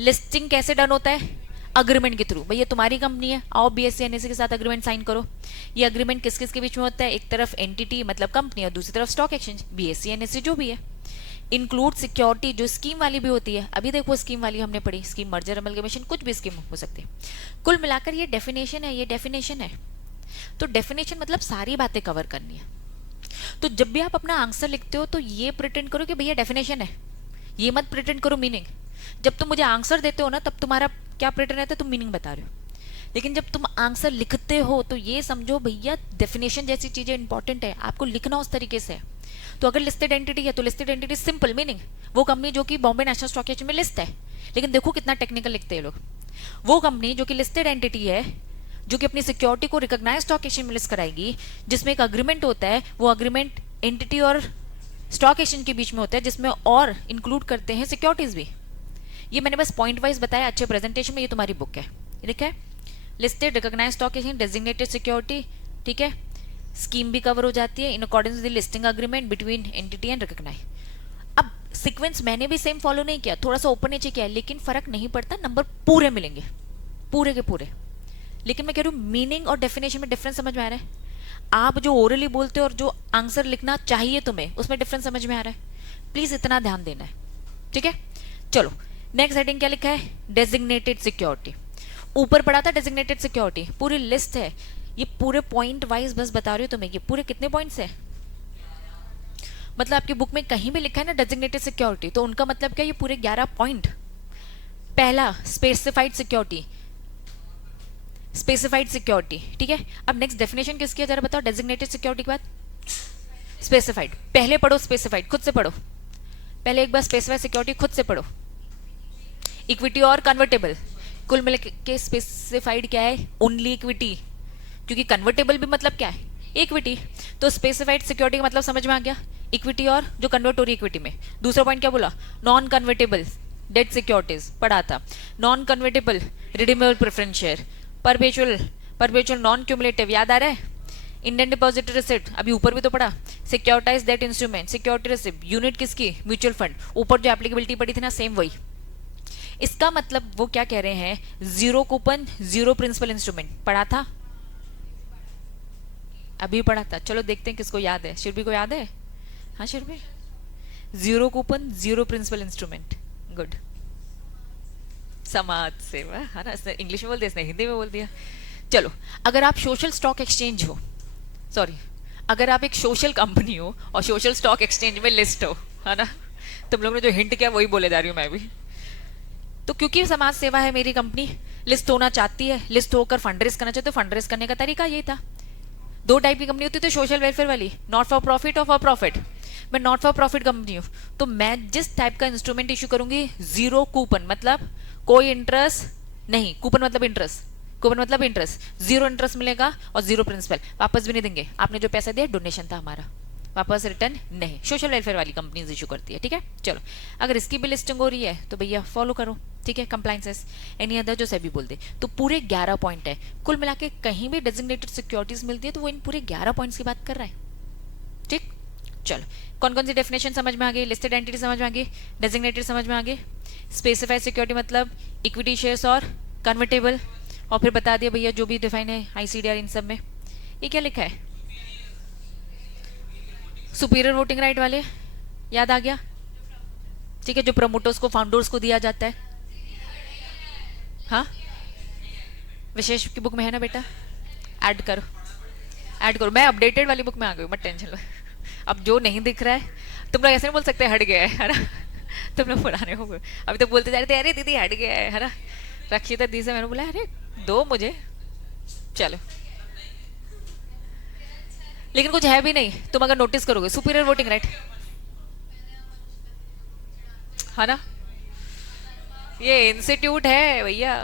लिस्टिंग कैसे डन होता है, अग्रीमेंट के थ्रू। भैया तुम्हारी कंपनी है, आओ बीएससी एनएससी के साथ अग्रीमेंट साइन करो। ये अग्रीमेंट किस किस के बीच में होता है, एक तरफ एंटिटी मतलब कंपनी और दूसरी तरफ स्टॉक एक्सचेंज, बीएससी एनएससी जो भी है। इंक्लूड सिक्योरिटी, जो स्कीम वाली भी होती है, अभी देखो स्कीम वाली हमने पढ़ी, स्कीम, मर्जर, अमलगमेशन, कुछ भी स्कीम हो सकती है। कुल मिलाकर ये डेफिनेशन है, ये डेफिनेशन है। तो डेफिनेशन मतलब सारी बातें कवर करनी है। तो जब भी आप अपना आंसर लिखते हो तो ये प्रिटेंड करो कि भैया डेफिनेशन है, ये मत प्रिटेंड करो मीनिंग। जब तुम मुझे आंसर देते हो ना तब तुम्हारा क्या प्रिटेंड रहता है, तुम मीनिंग बता रहे हो। लेकिन जब तुम आंसर लिखते हो तो ये समझो भैया डेफिनेशन जैसी चीजें इंपॉर्टेंट है, आपको लिखना उस तरीके से है। तो अगर लिस्टेड एंटिटी है तो लिस्टेड एंटिटी सिंपल मीनिंग वो कंपनी जो कि बॉम्बे नेशनल स्टॉक एक्सचेंज में लिस्ट है। लेकिन देखो कितना टेक्निकल लिखते हैं लोग। वो कंपनी जो कि लिस्टेड एंटिटी है, जो कि अपनी सिक्योरिटी को रिकॉग्नाइज स्टॉक एक्सचेंज में लिस्ट कराएगी, जिसमें एक अग्रीमेंट होता है, वो अग्रीमेंट एंटिटी और स्टॉक एक्सचेंज के बीच में होता है, जिसमें और इंक्लूड करते हैं सिक्योरिटीज भी। ये मैंने बस पॉइंट वाइज बताया अच्छे प्रेजेंटेशन में। ये तुम्हारी बुक है, ठीक है। Listed recognise stock exchange designated security, ठीक है। स्कीम भी कवर हो जाती है in accordance with listing agreement between entity and recognise. अब सीक्वेंस मैंने भी सेम फॉलो नहीं किया, थोड़ा सा ऊपर नीचे किया, लेकिन फर्क नहीं पड़ता, नंबर पूरे मिलेंगे, पूरे के पूरे। लेकिन मैं कह रही हूँ मीनिंग और डेफिनेशन में डिफरेंस समझ में आ रहा है। आप जो ओरली बोलते हो और जो आंसर लिखना चाहिए तुम्हें, उसमें डिफरेंस समझ में आ रहा है। प्लीज इतना ध्यान देना है, ठीक है। चलो नेक्स्ट हेडिंग क्या लिखा है, डेजिग्नेटेड सिक्योरिटी। ऊपर पड़ा था डेजिग्नेटेड सिक्योरिटी, पूरी लिस्ट है। ये पूरे पॉइंट वाइज बस बता रही हूँ तुम्हें। ये पूरे कितने पॉइंट्स है, मतलब आपकी बुक में कहीं भी लिखा है ना डेजिग्नेटेड सिक्योरिटी, तो उनका मतलब क्या, ये पूरे 11 पॉइंट। पहला स्पेसिफाइड सिक्योरिटी, स्पेसिफाइड सिक्योरिटी, ठीक है। अब नेक्स्ट डेफिनेशन किसकी है जरा बताओ, डेजिग्नेटेड सिक्योरिटी के बाद स्पेसिफाइड। पहले पढ़ो स्पेसिफाइड, खुद से पढ़ो पहले एक बार स्पेसिफाइड सिक्योरिटी खुद से पढ़ो। इक्विटी और कन्वर्टेबल, कुल मिलकर के स्पेसिफाइड क्या है, ओनली इक्विटी, क्योंकि कन्वर्टेबल भी मतलब क्या है, इक्विटी। तो स्पेसिफाइड सिक्योरिटी का मतलब समझ में आ गया, इक्विटी और जो कन्वर्ट हो रही इक्विटी में। दूसरा पॉइंट क्या बोला, नॉन कन्वर्टेबल डेट सिक्योरिटीज पढ़ा था, non convertible redeemable preference share, perpetual non cumulative, याद आ रहा है, इंडियन डिपॉजिटरी रिसिप्ट, अभी ऊपर भी तो पढ़ा, securitise debt instrument, security receipt, unit किसकी, म्यूचुअल फंड, ऊपर जो एप्लीकेबिलिटी पड़ी थी ना सेम वही। इसका मतलब वो क्या कह रहे हैं, zero coupon zero principal instrument पढ़ा था, अभी पढ़ा था। चलो देखते हैं किसको याद है, शिरबी को याद है, हाँ शिरबी, zero coupon zero principal instrument, good. समाज सेवा है ना, इसने इंग्लिश में बोल दिया, इसने हिंदी में बोल दिया। चलो अगर आप सोशल स्टॉक एक्सचेंज हो, सॉरी अगर आप एक सोशल कंपनी हो और सोशल स्टॉक एक्सचेंज में लिस्ट हो, है ना, तुम लोगों ने जो हिंट किया वही बोले जा रही हूँ मैं भी। तो क्योंकि समाज सेवा है मेरी कंपनी, लिस्ट होना चाहती है, लिस्ट होकर फंड रेज करना चाहते हो, फंड रेज करने का तरीका ये था। दो टाइप की कंपनी होती है, तो सोशल वेलफेयर वाली, नॉट फॉर प्रॉफिट और फॉर प्रॉफिट। मैं नॉट फॉर प्रॉफिट कंपनी हूँ, तो मैं जिस टाइप का इंस्ट्रूमेंट इशू करूंगी, जीरो कूपन मतलब कोई इंटरेस्ट नहीं, कूपन मतलब इंटरेस्ट, कूपन मतलब इंटरेस्ट, जीरो इंटरेस्ट मिलेगा और जीरो प्रिंसिपल, वापस भी नहीं देंगे, आपने जो पैसा दिया डोनेशन था हमारा, वापस रिटर्न नहीं। सोशल वेलफेयर वाली कंपनीज इशू करती है, ठीक है। चलो अगर इसकी भी लिस्टिंग हो रही है तो भैया फॉलो करो, ठीक है, कंप्लायंसेस एनी अदर जो सेबी बोल दे। तो पूरे 11 पॉइंट है, कुल मिला के कहीं भी डेजिग्नेटेड सिक्योरिटीज मिलती है तो वो इन पूरे 11 पॉइंट्स की बात कर रहा है, ठीक। चलो कौन कौन सी डेफिनेशन समझ में आ गई, लिस्टेड एंटिटी समझ में आ गई, डेजिग्नेटेड समझ में आ गई, स्पेसिफाइड सिक्योरिटी मतलब इक्विटी शेयर्स और कन्वर्टेबल, और फिर बता दिया भैया जो भी डिफाइन है आईसीडीआर इन सब में। ये क्या लिखा है, सुपीरियर वोटिंग राइट वाले, याद आ गया, ठीक है, जो प्रमोटर्स को फाउंडर्स को दिया जाता है। हाँ विशेष की बुक में है ना बेटा, ऐड करो ऐड करो, मैं अपडेटेड वाली बुक में आ गई, मत टेंशन लो। अब जो नहीं दिख रहा है, तुम लोग ऐसे नहीं बोल सकते हट गया है ना, तुम लोग पुराने हो गए, अभी तो बोलते जा रहे थे अरे दीदी हट गया है ना, रखिए दी से, मैंने बोला अरे दो मुझे, चलो। लेकिन कुछ है भी नहीं, तुम अगर नोटिस करोगे सुपीरियर वोटिंग राइट, है ना, ये इंस्टीट्यूट है भैया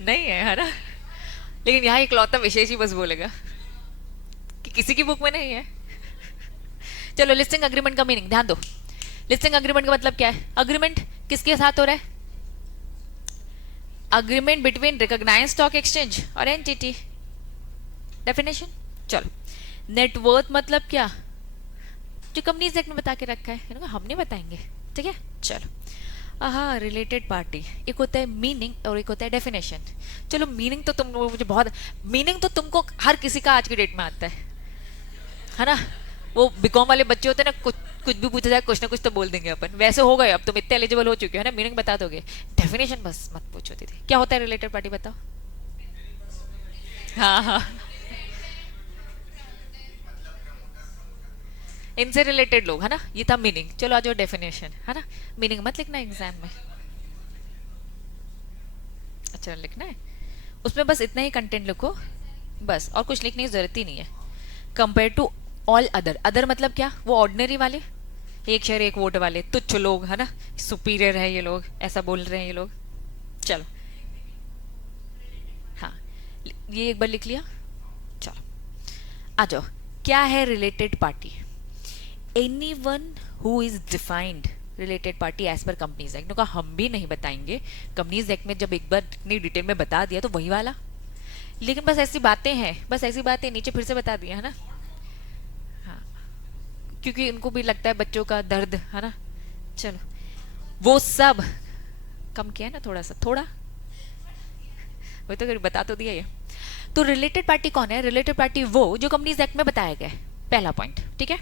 नहीं है ना, लेकिन यहाँ इकलौता विशेष ही बस बोलेगा कि किसी की बुक में नहीं है। चलो लिस्टिंग अग्रीमेंट का मीनिंग ध्यान दो, लिस्टिंग अग्रीमेंट का मतलब क्या है, अग्रीमेंट किसके साथ हो रहा है, agreement between recognised stock exchange और एंटिटी। डेफिनेशन चलो, नेटवर्थ मतलब क्या, जो कंपनीज एक्ट में बता के रखा है, हम नहीं बताएंगे, ठीक है। चलो हाँ, रिलेटेड पार्टी, एक होता है मीनिंग और एक होता है डेफिनेशन। चलो मीनिंग तो तुम मुझे बहुत, मीनिंग तो तुमको हर किसी का आज की डेट में आता है ना, वो बीकॉम वाले बच्चे होते हैं ना, कुछ भी पूछा जाए कुछ ना कुछ तो बोल देंगे अपन, वैसे हो गए अब तुम इतने एलिजिबल हो चुके हो ना, मीनिंग बता दोगे, डेफिनेशन बस मत पूछो दीदी क्या होता है रिलेटेड पार्टी, बताओ। हाँ हाँ, इनसे रिलेटेड लोग, है ना, ये था मीनिंग। चलो आज डेफिनेशन, है ना, मीनिंग मत लिखना एग्जाम में, अच्छा लिखना है उसमें बस इतना ही कंटेंट लिखो बस, और कुछ लिखने की जरूरत ही नहीं है। Compare to all other. Other मतलब क्या? वो ऑर्डिनरी वाले, एक शेयर एक वोट वाले तुच्छ लोग, है ना, सुपीरियर है ये लोग, ऐसा बोल रहे हैं ये लोग। चलो, हाँ, ये एक बार लिख लिया। चलो आ जाओ, क्या है related party? Any one who is defined related party as per companies act. का हम भी नहीं बताएंगे, कंपनीज एक्ट में जब एक बार इतनी डिटेल में बता दिया तो वही वाला। लेकिन बस ऐसी बातें हैं, बस ऐसी बातें नीचे फिर से बता दिया, है ना। हाँ, क्योंकि उनको भी लगता है बच्चों का दर्द, है ना। चलो, वो सब कम किया है ना थोड़ा सा, थोड़ा वही तो बता तो दिया ये। तो रिलेटेड पार्टी कौन है? रिलेटेड पार्टी वो जो कंपनीज एक्ट में बताया गया है, पहला पॉइंट, ठीक है।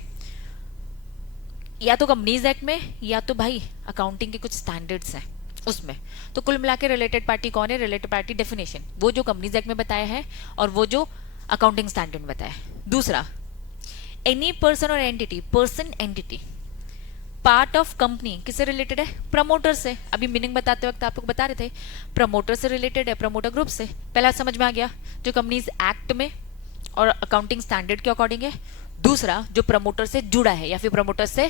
या तो कंपनीज एक्ट में, या तो भाई अकाउंटिंग के कुछ स्टैंडर्ड्स हैं उसमें। तो कुल मिला के रिलेटेड पार्टी कौन है? रिलेटेड पार्टी डेफिनेशन वो जो कंपनीज एक्ट में बताया है और वो जो अकाउंटिंग स्टैंडर्ड में बताया है। दूसरा, एनी पर्सन और entity, person entity part of company किससे रिलेटेड है? प्रमोटर से। अभी मीनिंग बताते वक्त आप लोग बता रहे थे प्रमोटर से रिलेटेड है, प्रमोटर ग्रुप से। पहला समझ में आ गया, जो कंपनीज एक्ट में और अकाउंटिंग स्टैंडर्ड के अकॉर्डिंग है। दूसरा, जो प्रमोटर से जुड़ा है या फिर प्रमोटर से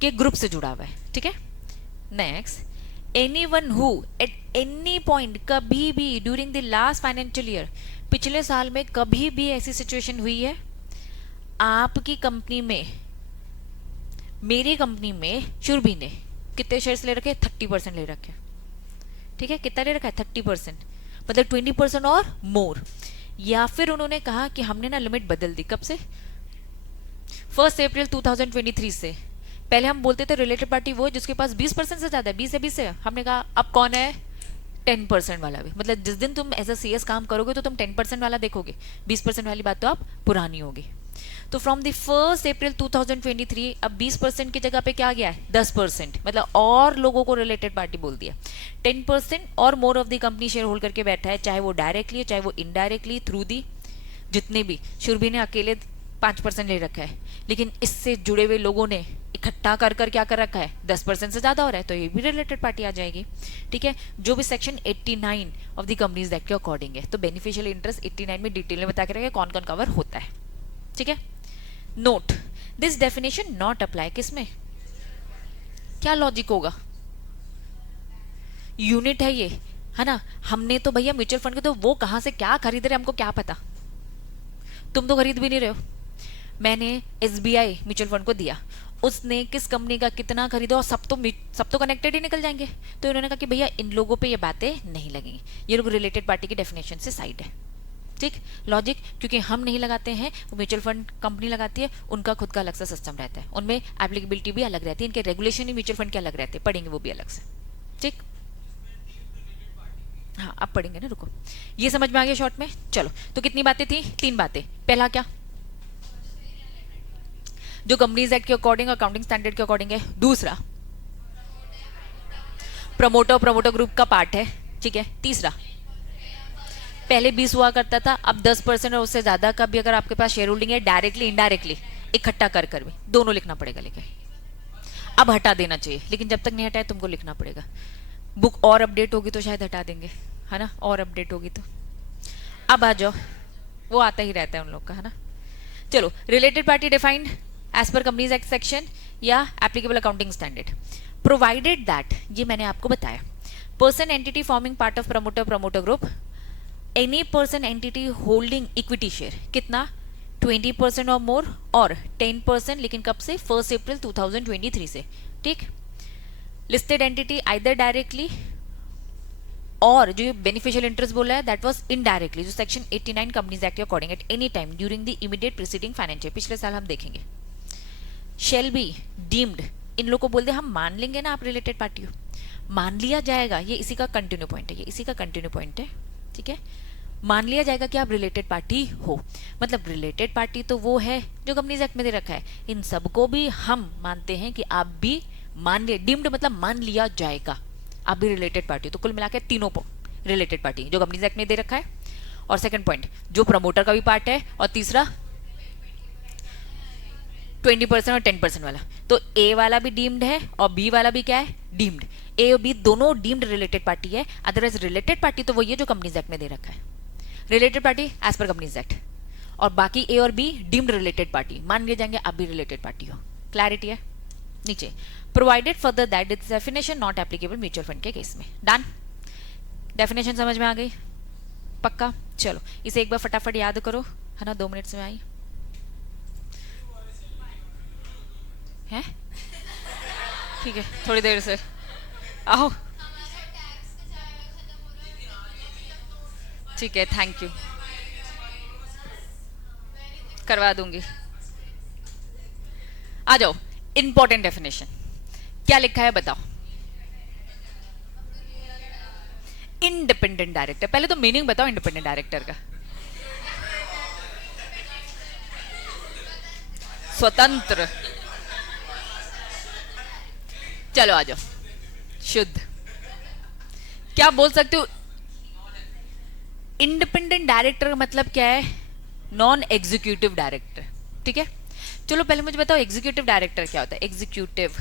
के ग्रुप से जुड़ा हुआ है, ठीक है। Next, anyone who at any point, कभी भी during the last financial year, पिछले साल में कभी भी ऐसी सिचुएशन हुई है आपकी कंपनी में, मेरी कंपनी में शुरभी ने कितने शेयर्स ले रखे? 30% ले रखे, ठीक है। कितना ले रखा है? 30%, मतलब 20% और मोर। या फिर उन्होंने कहा कि हमने ना लिमिट बदल दी, कब से? 1 अप्रैल 2023 से। पहले हम बोलते थे रिलेटेड पार्टी वो जिसके पास 20% से ज्यादा है, 20 से 20 से। हमने कहा अब कौन है? 10% वाला भी। मतलब जिस दिन तुम एज अ सीएस काम करोगे तो तुम 10% वाला देखोगे, 20% वाली बात तो अब पुरानी होगी। तो फ्रॉम द 1 अप्रैल 2023 अब 20% की जगह पे क्या गया है? 10%, मतलब और लोगों को रिलेटेड पार्टी बोल दिया। 10% और more of the company share hold करके बैठा है, चाहे वो डायरेक्टली चाहे वो इनडायरेक्टली थ्रू दी, जितने भी। शुरभी ने अकेले 5% ले रखा है, लेकिन इससे जुड़े हुए लोगों ने इकट्ठा कर कर क्या कर रखा है? 10% से ज्यादा हो रहा है, तो ये भी रिलेटेड पार्टी आ जाएगी, ठीक है। जो भी section 89 of the companies act के अकॉर्डिंग है। तो बेनिफिशियल इंटरेस्ट 89 में डिटेल में बता के रखेगा कौन कौन कवर होता है, ठीक है। Note, this definition not apply किसमें? क्या लॉजिक होगा? यूनिट है ये, है ना। हमने तो भैया म्यूचुअल फंड के, तो वो कहां से क्या खरीद रहे हमको क्या पता? तुम तो खरीद भी नहीं रहे हो। मैंने एसबीआई म्यूचुअल फंड को दिया, उसने किस कंपनी का कितना खरीदा, और सब तो कनेक्टेड ही निकल जाएंगे। तो इन्होंने कहा कि भैया इन लोगों पे ये बातें नहीं लगेंगी, ये लोग रिलेटेड पार्टी की डेफिनेशन से साइड है, ठीक। लॉजिक, क्योंकि हम नहीं लगाते हैं, वो म्यूचुअल फंड कंपनी लगाती है, उनका खुद का अलग सा सिस्टम रहता है, उनमें एप्लीकेबिलिटी भी अलग रहती है, इनके रेगुलेशन ही म्यूचुअल फंड के अलग रहते हैं, पढ़ेंगे वो भी अलग से, ठीक। हाँ, अब पढ़ेंगे ना, रुको। ये समझ में आ गया शॉर्ट में। चलो, तो कितनी बातें थी? 3 बातें। पहला क्या? जो कंपनीज एक्ट के अकॉर्डिंग अकाउंटिंग स्टैंडर्ड के अकॉर्डिंग है। दूसरा, प्रमोटर ग्रुप का पार्ट है, ठीक है। तीसरा, पहले 20 हुआ करता था, अब 10% और उससे ज्यादा का भी अगर आपके पास शेयर होल्डिंग है, डायरेक्टली इनडायरेक्टली इकट्ठा कर कर भी, दोनों लिखना पड़ेगा। लेकिन अब हटा देना चाहिए, लेकिन जब तक नहीं हटाए तुमको लिखना पड़ेगा। बुक और अपडेट होगी तो शायद हटा देंगे, है ना, और अपडेट होगी तो। अब आ जाओ, वो आता ही रहता है उन लोग का, है ना। चलो, related party defined as per companies act section या applicable accounting standard, provided that, ये मैंने आपको बताया, person entity forming part of promoter group, any person entity holding equity share, कितना? 20% और मोर, और 10%, लेकिन कब से? 1 अप्रैल 2023 से, ठीक। लिस्टेड एंटिटी आइदर डायरेक्टली, और जो बेनिफिशियल इंटरेस्ट बोला है दैट वाज इनडायरेक्टली, जो सेक्शन 89 कंपनीज एक्ट के according at any time during the immediate preceding financial, पिछले साल हम देखेंगे। शेल बी डीम्ड, इन लोगों को बोल दे हम मान लेंगे ना आप रिलेटेड पार्टी हो, मान लिया जाएगा, ये इसी का कंटिन्यू पॉइंट है, ये इसी का कंटिन्यू पॉइंट है, ठीक है। मान लिया जाएगा कि आप रिलेटेड पार्टी हो, मतलब रिलेटेड पार्टी तो वो है जो कंपनीज एक्ट में दे रखा है, इन सबको भी हम मानते हैं कि आप भी मान लिया, डीम्ड मतलब मान लिया जाएगा, आप भी रिलेटेड पार्टी। तो कुल मिलाकर तीनों रिलेटेड पार्टी जो कंपनीज एक्ट में दे रखा है, और सेकंड पॉइंट जो प्रमोटर का भी पार्ट है, और तीसरा 20% और 10% वाला। तो ए वाला भी डीम्ड है और बी वाला भी क्या है? डीम्ड। ए और बी दोनों डीम्ड रिलेटेड पार्टी है, अदरवाइज रिलेटेड पार्टी तो वही है जो कंपनीज एक्ट में दे रखा है, related party as per companies act. और बाकी ए और बी डीम्ड रिलेटेड पार्टी, मान लिए जाएंगे आप भी रिलेटेड पार्टी हो। क्लैरिटी है? नीचे provided further that it's definition not applicable mutual fund के केस में। डन? डेफिनेशन समझ में आ गई? पक्का? चलो इसे एक बार फटाफट याद करो, है ना, 2 मिनट में आई है। ठीक है, थोड़ी देर से आओ। ठीक है, थैंक यू, करवा दूंगी। आ जाओ, इंपॉर्टेंट डेफिनेशन क्या लिखा है बताओ। इंडिपेंडेंट डायरेक्टर, पहले तो मीनिंग बताओ इंडिपेंडेंट डायरेक्टर का। स्वतंत्र। चलो आ जाओ, शुद्ध क्या बोल सकते हो? इंडिपेंडेंट डायरेक्टर का मतलब क्या है? Non executive director. ठीक है, चलो पहले मुझे बताओ एग्जीक्यूटिव डायरेक्टर क्या होता है? एग्जीक्यूटिव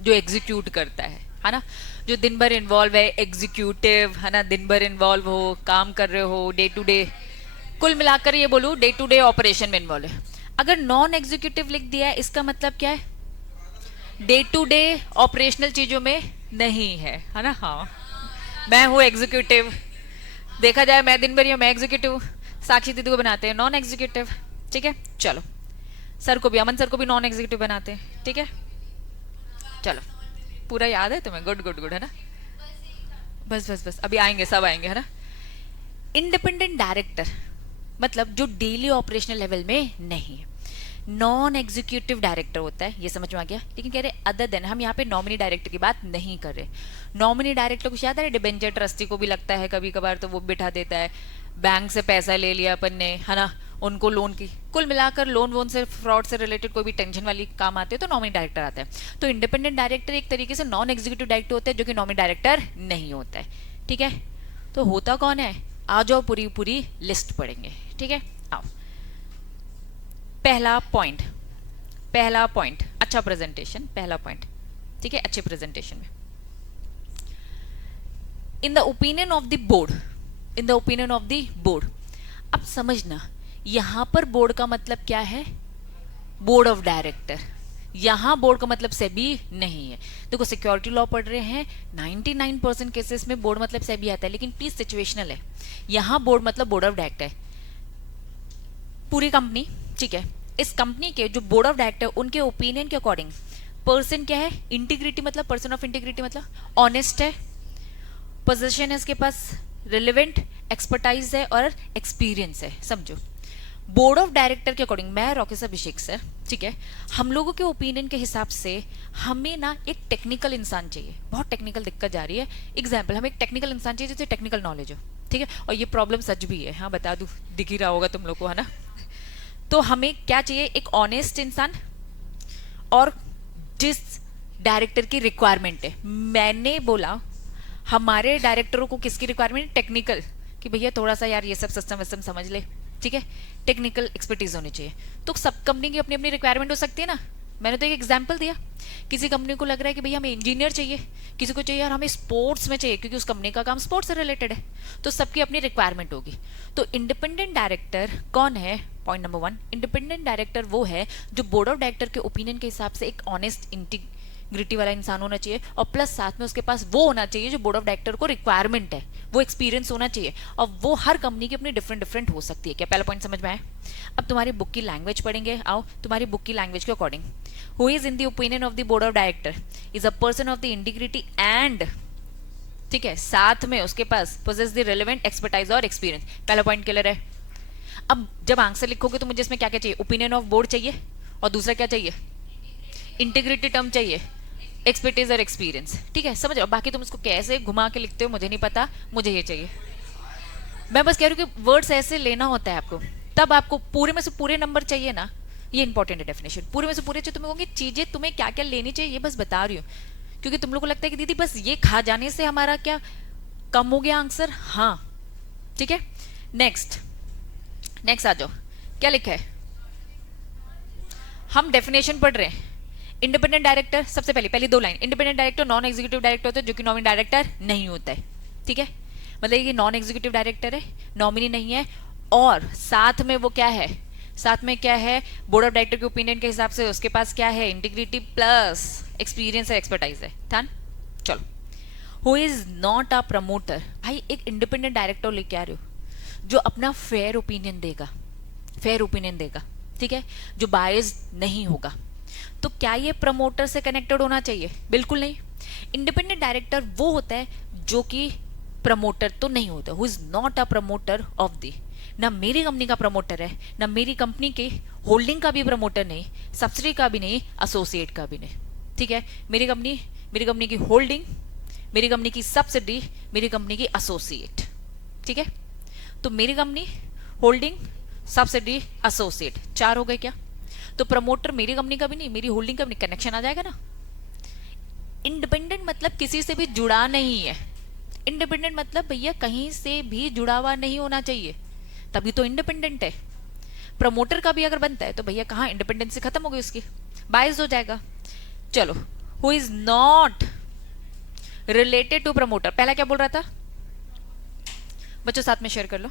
जो एग्जीक्यूट करता है ना, जो दिन भर इन्वॉल्व है, एग्जीक्यूटिव है ना, दिन भर इन्वॉल्व हो, काम कर रहे हो, डे टू डे, कुल मिलाकर ये बोलूं डे टू डे ऑपरेशन में इन्वॉल्व है। अगर नॉन एग्जीक्यूटिव लिख दिया है, इसका मतलब क्या है? डे टू डे ऑपरेशनल चीजों में नहीं है ना। हाँ, मैं हूँ एग्जीक्यूटिव, देखा जाए मैं दिन भर ही मैं एग्जीक्यूटिव, साक्षी दीदी को बनाते हैं नॉन एग्जीक्यूटिव। ठीक है, चलो सर को भी, अमन सर को भी नॉन एग्जीक्यूटिव बनाते हैं। ठीक है, चलो पूरा याद है तुम्हें? गुड गुड गुड, है ना। बस बस बस, अभी आएंगे, सब आएंगे, है ना। इंडिपेंडेंट डायरेक्टर मतलब जो डेली ऑपरेशनल लेवल में नहीं है, नॉन एग्जीक्यूटिव डायरेक्टर होता है, ये समझ में आ गया। लेकिन कह रहे अदर देन, हम यहाँ पे नॉमिनी डायरेक्टर की बात नहीं कर रहे। नॉमिनी डायरेक्टर को याद है, डिबेंचर ट्रस्टी को भी लगता है कभी कभार, तो वो बिठा देता है, बैंक से पैसा ले लिया अपन ने, है ना, उनको लोन की, कुल मिलाकर लोन वोन से, फ्रॉड से रिलेटेड कोई भी टेंशन वाली काम आते हैं तो नॉमिनी डायरेक्टर आता है। तो इंडिपेंडेंट डायरेक्टर एक तरीके से नॉन एग्जीक्यूटिव डायरेक्टर होता है, जो कि नॉमिनी डायरेक्टर नहीं होता है। ठीक है, तो होता कौन है? आ जाओ, पूरी पूरी लिस्ट पढ़ेंगे। ठीक है, आओ। पहला पॉइंट, अच्छा प्रेजेंटेशन, पहला पॉइंट। ठीक है, अच्छे प्रेजेंटेशन में, in the opinion of the board, in the opinion of the board. अब समझना, यहां पर बोर्ड का मतलब क्या है? Board of director. यहां बोर्ड का मतलब सेबी नहीं है। देखो सिक्योरिटी लॉ पढ़ रहे हैं, 99% केसेस में बोर्ड मतलब सेबी आता है, लेकिन प्लीज सिचुएशनल है। यहां बोर्ड मतलब बोर्ड ऑफ डायरेक्टर है, पूरी कंपनी। ठीक है, इस कंपनी के जो बोर्ड ऑफ डायरेक्टर, उनके ओपिनियन के अकॉर्डिंग पर्सन क्या है? इंटीग्रिटी, मतलब पर्सन ऑफ इंटीग्रिटी मतलब ऑनेस्ट है, पोजीशन है इसके पास, रिलेवेंट एक्सपर्टाइज है और एक्सपीरियंस है। समझो, बोर्ड ऑफ डायरेक्टर के अकॉर्डिंग, मैं रॉकेश अभिषेक सर, ठीक है, हम लोगों के ओपिनियन के हिसाब से हमें ना एक टेक्निकल इंसान चाहिए। बहुत टेक्निकल दिक्कत जा रही है। एग्जाम्पल, हमें एक टेक्निकल इंसान चाहिए जिसे टेक्निकल नॉलेज हो। ठीक है, और ये प्रॉब्लम सच भी है, हाँ बता दूं, दिख ही रहा होगा तुम लोग को, है ना। तो हमें क्या चाहिए? एक ऑनेस्ट इंसान, और जिस डायरेक्टर की रिक्वायरमेंट है, मैंने बोला हमारे डायरेक्टरों को किसकी रिक्वायरमेंट? टेक्निकल, कि भैया थोड़ा सा यार ये सब सिस्टम विस्टम समझ ले। ठीक है, टेक्निकल एक्सपर्टीज होनी चाहिए। तो सब कंपनी की अपनी अपनी रिक्वायरमेंट हो सकती है ना। मैंने तो एक एग्जांपल दिया, किसी कंपनी को लग रहा है कि भैया हमें इंजीनियर चाहिए, किसी को चाहिए यार हमें स्पोर्ट्स में चाहिए क्योंकि उस कंपनी का काम स्पोर्ट्स से रिलेटेड है। तो सबकी अपनी रिक्वायरमेंट होगी। तो इंडिपेंडेंट डायरेक्टर कौन है? पॉइंट नंबर 1, इंडिपेंडेंट डायरेक्टर वो है जो बोर्ड ऑफ डायरेक्टर के ओपिनियन के हिसाब से एक ऑनेस्ट इंटीग्रिटी वाला इंसान होना चाहिए, और प्लस साथ में उसके पास वो होना चाहिए जो बोर्ड ऑफ डायरेक्टर को रिक्वायरमेंट है, वो एक्सपीरियंस होना चाहिए। और वो हर कंपनी की अपनी डिफरेंट डिफरेंट हो सकती है। क्या पहला पॉइंट समझ में आया? अब तुम्हारी बुक की लैंग्वेज पढ़ेंगे। आओ, तुम्हारी बुक की लैंग्वेज के according, who is in the opinion of the board of director is a person of the integrity and, ठीक है, साथ में उसके पास पोजेस द रिलेवेंट एक्सपर्टाइज और एक्सपीरियंस। पहला पॉइंट क्लियर है? अब जब आंसर लिखोगे तो मुझे इसमें क्या क्या चाहिए? ओपिनियन ऑफ बोर्ड चाहिए, और दूसरा क्या चाहिए? इंटीग्रिटी टर्म चाहिए, एक्सपर्टीज और एक्सपीरियंस। ठीक है, समझ रहे हो? बाकी तुम इसको कैसे घुमा के लिखते हो मुझे नहीं पता, मुझे ये चाहिए। मैं बस कह रही हूँ कि वर्ड्स ऐसे लेना होता है आपको, तब आपको पूरे में से पूरे नंबर चाहिए ना। ये इंपॉर्टेंट है डेफिनेशन, पूरे में से पूरे चाहिए। तुम्हें होंगे चीजें तुम्हें क्या क्या लेनी चाहिए, ये बस बता रही हूँ, क्योंकि तुम लोग को लगता है कि दीदी बस ये खा जाने से हमारा क्या कम हो गया आंसर। हाँ, ठीक है, नेक्स्ट आ जाओ। क्या लिखा है? हम डेफिनेशन पढ़ रहे हैं। इंडिपेंडेंट डायरेक्टर, सबसे पहली 2 line, independent director non executive director होता है जो कि नॉमिनी डायरेक्टर नहीं होता है। ठीक है, मतलब ये नॉन एग्जीक्यूटिव डायरेक्टर है, नॉमिनी नहीं है, और साथ में वो क्या है, साथ में क्या है, बोर्ड ऑफ डायरेक्टर के ओपिनियन के हिसाब से उसके पास क्या है, इंटीग्रिटी प्लस एक्सपीरियंस है, एक्सपर्टाइज है। था ना? चलो, who is not a promoter, भाई एक इंडिपेंडेंट डायरेक्टर लेके आ रहे हो जो अपना फेयर ओपिनियन देगा, फेयर ओपिनियन देगा, ठीक है, जो बायस्ड नहीं होगा। तो क्या ये प्रमोटर से कनेक्टेड होना चाहिए? बिल्कुल नहीं। इंडिपेंडेंट डायरेक्टर वो होता है जो कि प्रमोटर तो नहीं होता, who is not a promoter of the, ना मेरी कंपनी का प्रमोटर है, ना मेरी कंपनी के होल्डिंग का भी प्रमोटर नहीं, सब्सिडी का भी नहीं, एसोसिएट का भी नहीं। ठीक है, मेरी कंपनी की होल्डिंग, मेरी कंपनी की सब्सिडी, मेरी कंपनी की एसोसिएट। ठीक है, तो मेरी कंपनी, होल्डिंग, सब्सिडी, एसोसिएट, 4 हो गए क्या? तो प्रमोटर मेरी कंपनी का भी नहीं, मेरी होल्डिंग का भी नहीं, कनेक्शन आ जाएगा ना। इंडिपेंडेंट मतलब किसी से भी जुड़ा नहीं है। इंडिपेंडेंट मतलब भैया कहीं से भी जुड़ा हुआ नहीं होना चाहिए, तभी तो इंडिपेंडेंट है। प्रमोटर का भी अगर बनता है तो भैया कहाँ इंडिपेंडेंस खत्म हो गई उसकी, बायस हो जाएगा। चलो, who is not related to promoter, पहला क्या बोल रहा था बच्चों? साथ में शेयर कर लो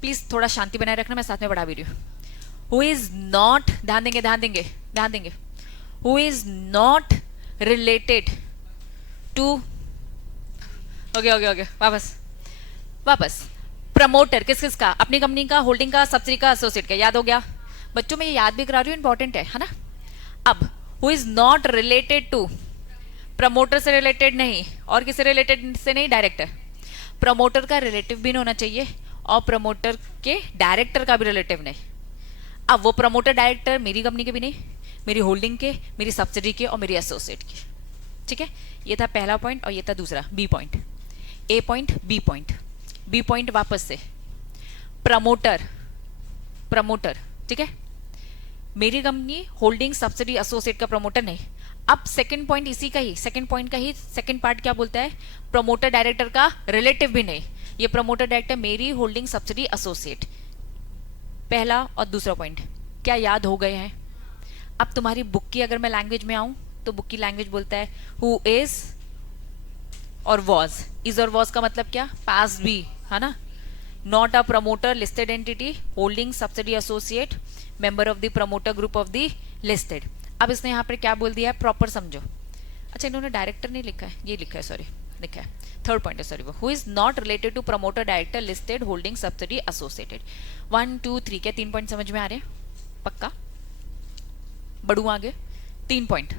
प्लीज, थोड़ा शांति बनाए रखना, मैं साथ में बढ़ा भी रही हूँ। हु इज नॉट, ध्यान देंगे ध्यान देंगे ध्यान देंगे, who is not related to, okay वापस प्रमोटर किस किस का? अपनी कंपनी का, होल्डिंग का, सब्सिडी का, एसोसिएट का। याद हो गया बच्चों? मैं ये याद भी करा रही हूँ, इंपॉर्टेंट है ना। अब who is not related to, promoter से रिलेटेड नहीं, और किससे रिलेटेड से नहीं? डायरेक्टर। प्रमोटर का रिलेटिव भी नहीं होना चाहिए और प्रमोटर के डायरेक्टर का भी रिलेटिव नहीं। अब वो प्रमोटर डायरेक्टर मेरी कंपनी के भी नहीं, मेरी होल्डिंग के, मेरी सब्सिडी के और मेरी एसोसिएट के। ठीक है, ये था पहला पॉइंट और ये था दूसरा B point. A point, B point. B point वापस से, प्रमोटर, ठीक है, मेरी कंपनी, होल्डिंग, सब्सिडी, एसोसिएट का प्रमोटर नहीं। अब सेकंड पॉइंट इसी का ही, सेकंड पॉइंट का ही सेकंड पार्ट क्या बोलता है? प्रमोटर डायरेक्टर का रिलेटिव भी नहीं। ये प्रमोटर डायरेक्टर मेरी, होल्डिंग, सब्सिडी, एसोसिएट। पहला और दूसरा पॉइंट क्या याद हो गए हैं? अब तुम्हारी बुक की अगर मैं लैंग्वेज में आऊं तो बुक की लैंग्वेज बोलता है हु इज और वॉज। इज और वॉज का मतलब क्या? पास्ट भी, है ना। Not a promoter, listed entity, holding, subsidy, associate, member of the promoter group of the listed. अब इसने यहाँ पर क्या बोल दिया है, प्रॉपर समझो। अच्छा, इन्होंने डायरेक्टर नहीं लिखा है, ये लिखा है, सॉरी लिखा है, थर्ड पॉइंट है, सॉरी, वो who is not related to promoter, director, listed, holding, subsidy, associated. 1 2 3 क्या 3 पॉइंट समझ में आ रहे हैं? पक्का? बढ़ू आगे। 3 point,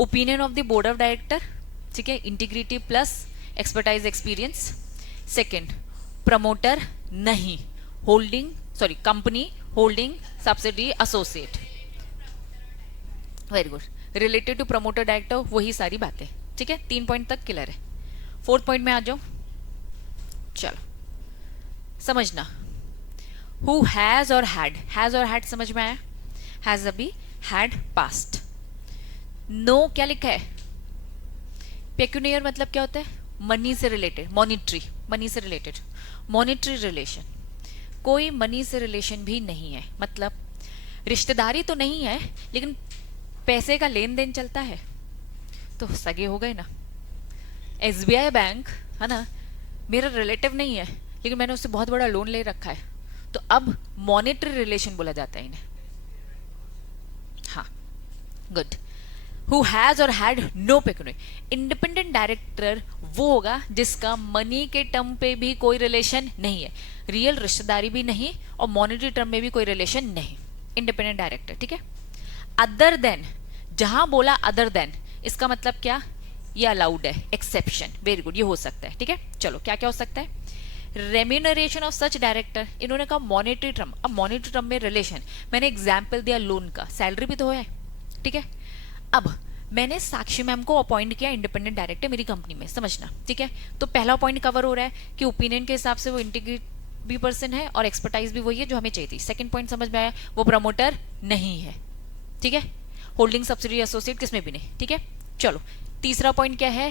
opinion of the board of director, ठीक है, integrity plus expertise, experience. Second, promoter नहीं, holding, sorry, company, holding, subsidy, associate. Very good. Related to promoter director, वही सारी बातें। ठीक है, 3 पॉइंट तक क्लियर है। 4th पॉइंट में आ जाओ, चलो समझना। हु हैज और हैड समझ में आया? हैज अभी, हैड पास्ट। नो क्या लिखा है? पेक्यूनियर मतलब क्या होता है? मनी से रिलेटेड, मॉनिटरी, मनी से रिलेटेड, मॉनिटरी रिलेशन। कोई मनी से रिलेशन भी नहीं है, मतलब रिश्तेदारी तो नहीं है लेकिन पैसे का लेन देन चलता है तो सगे हो गए ना। SBI बैंक है ना, मेरा रिलेटिव नहीं है लेकिन मैंने उससे बहुत बड़ा लोन ले रखा है, तो अब मॉनेटरी रिलेशन बोला जाता है इन्हें। हाँ, गुड। हु हैज और हैड नो पेक्यूनियर। इंडिपेंडेंट डायरेक्टर वो होगा जिसका मनी के टर्म पे भी कोई रिलेशन नहीं है, रियल रिश्तेदारी भी नहीं और मॉनेटरी टर्म में भी कोई रिलेशन नहीं। इंडिपेंडेंट डायरेक्टर, ठीक है। अदर देन, जहां बोला अदर देन, इसका मतलब क्या? ये अलाउड है, एक्सेप्शन। वेरी गुड, ये हो सकता है। ठीक है, चलो क्या क्या हो सकता है? रेम्यूनरेशन ऑफ सच डायरेक्टर, इन्होंने कहा मॉनेटरी टर्म। अब मॉनेटरी टर्म में रिलेशन, मैंने एग्जाम्पल दिया लोन का, सैलरी भी तो है। ठीक है, अब मैंने साक्षी मैम को अपॉइंट किया इंडिपेंडेंट डायरेक्टर मेरी कंपनी में, समझना। ठीक है, तो पहला पॉइंट कवर हो रहा है कि ओपिनियन के हिसाब से वो इंटीग्रेट भी पर्सन है और एक्सपर्टाइज भी वही है जो हमें चाहिए थी। सेकंड पॉइंट समझ में आया, वो प्रमोटर नहीं है। ठीक है, होल्डिंग, सब्सिडी, एसोसिएट किसमें भी नहीं। ठीक है, चलो तीसरा पॉइंट क्या है?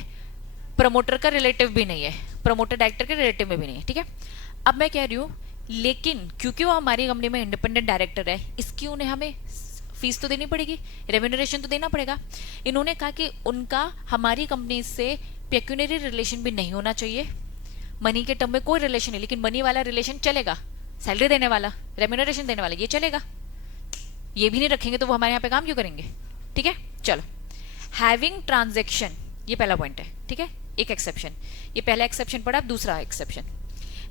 प्रमोटर का रिलेटिव भी नहीं है, प्रमोटर डायरेक्टर के रिलेटिव में भी नहीं है। ठीक है, अब मैं कह रही हूँ लेकिन क्योंकि वो हमारी कंपनी में इंडिपेंडेंट डायरेक्टर है, इसकी उन्हें हमें फीस तो देनी पड़ेगी, रेम्यूनरेशन तो देना पड़ेगा। इन्होंने कहा कि उनका हमारी कंपनी से पेक्यूनरी रिलेशन भी नहीं होना चाहिए, मनी के टर्म में कोई रिलेशन नहीं, लेकिन मनी वाला रिलेशन चलेगा, सैलरी देने वाला, रेम्यूनरेशन देने वाला, ये चलेगा। ये भी नहीं रखेंगे तो वो हमारे यहाँ पे काम क्यों करेंगे? ठीक है, चलो। हैविंग ट्रांजेक्शन, ये पहला पॉइंट है, ठीक है, एक एक्सेप्शन। ये पहला एक्सेप्शन पड़ा, दूसरा exception,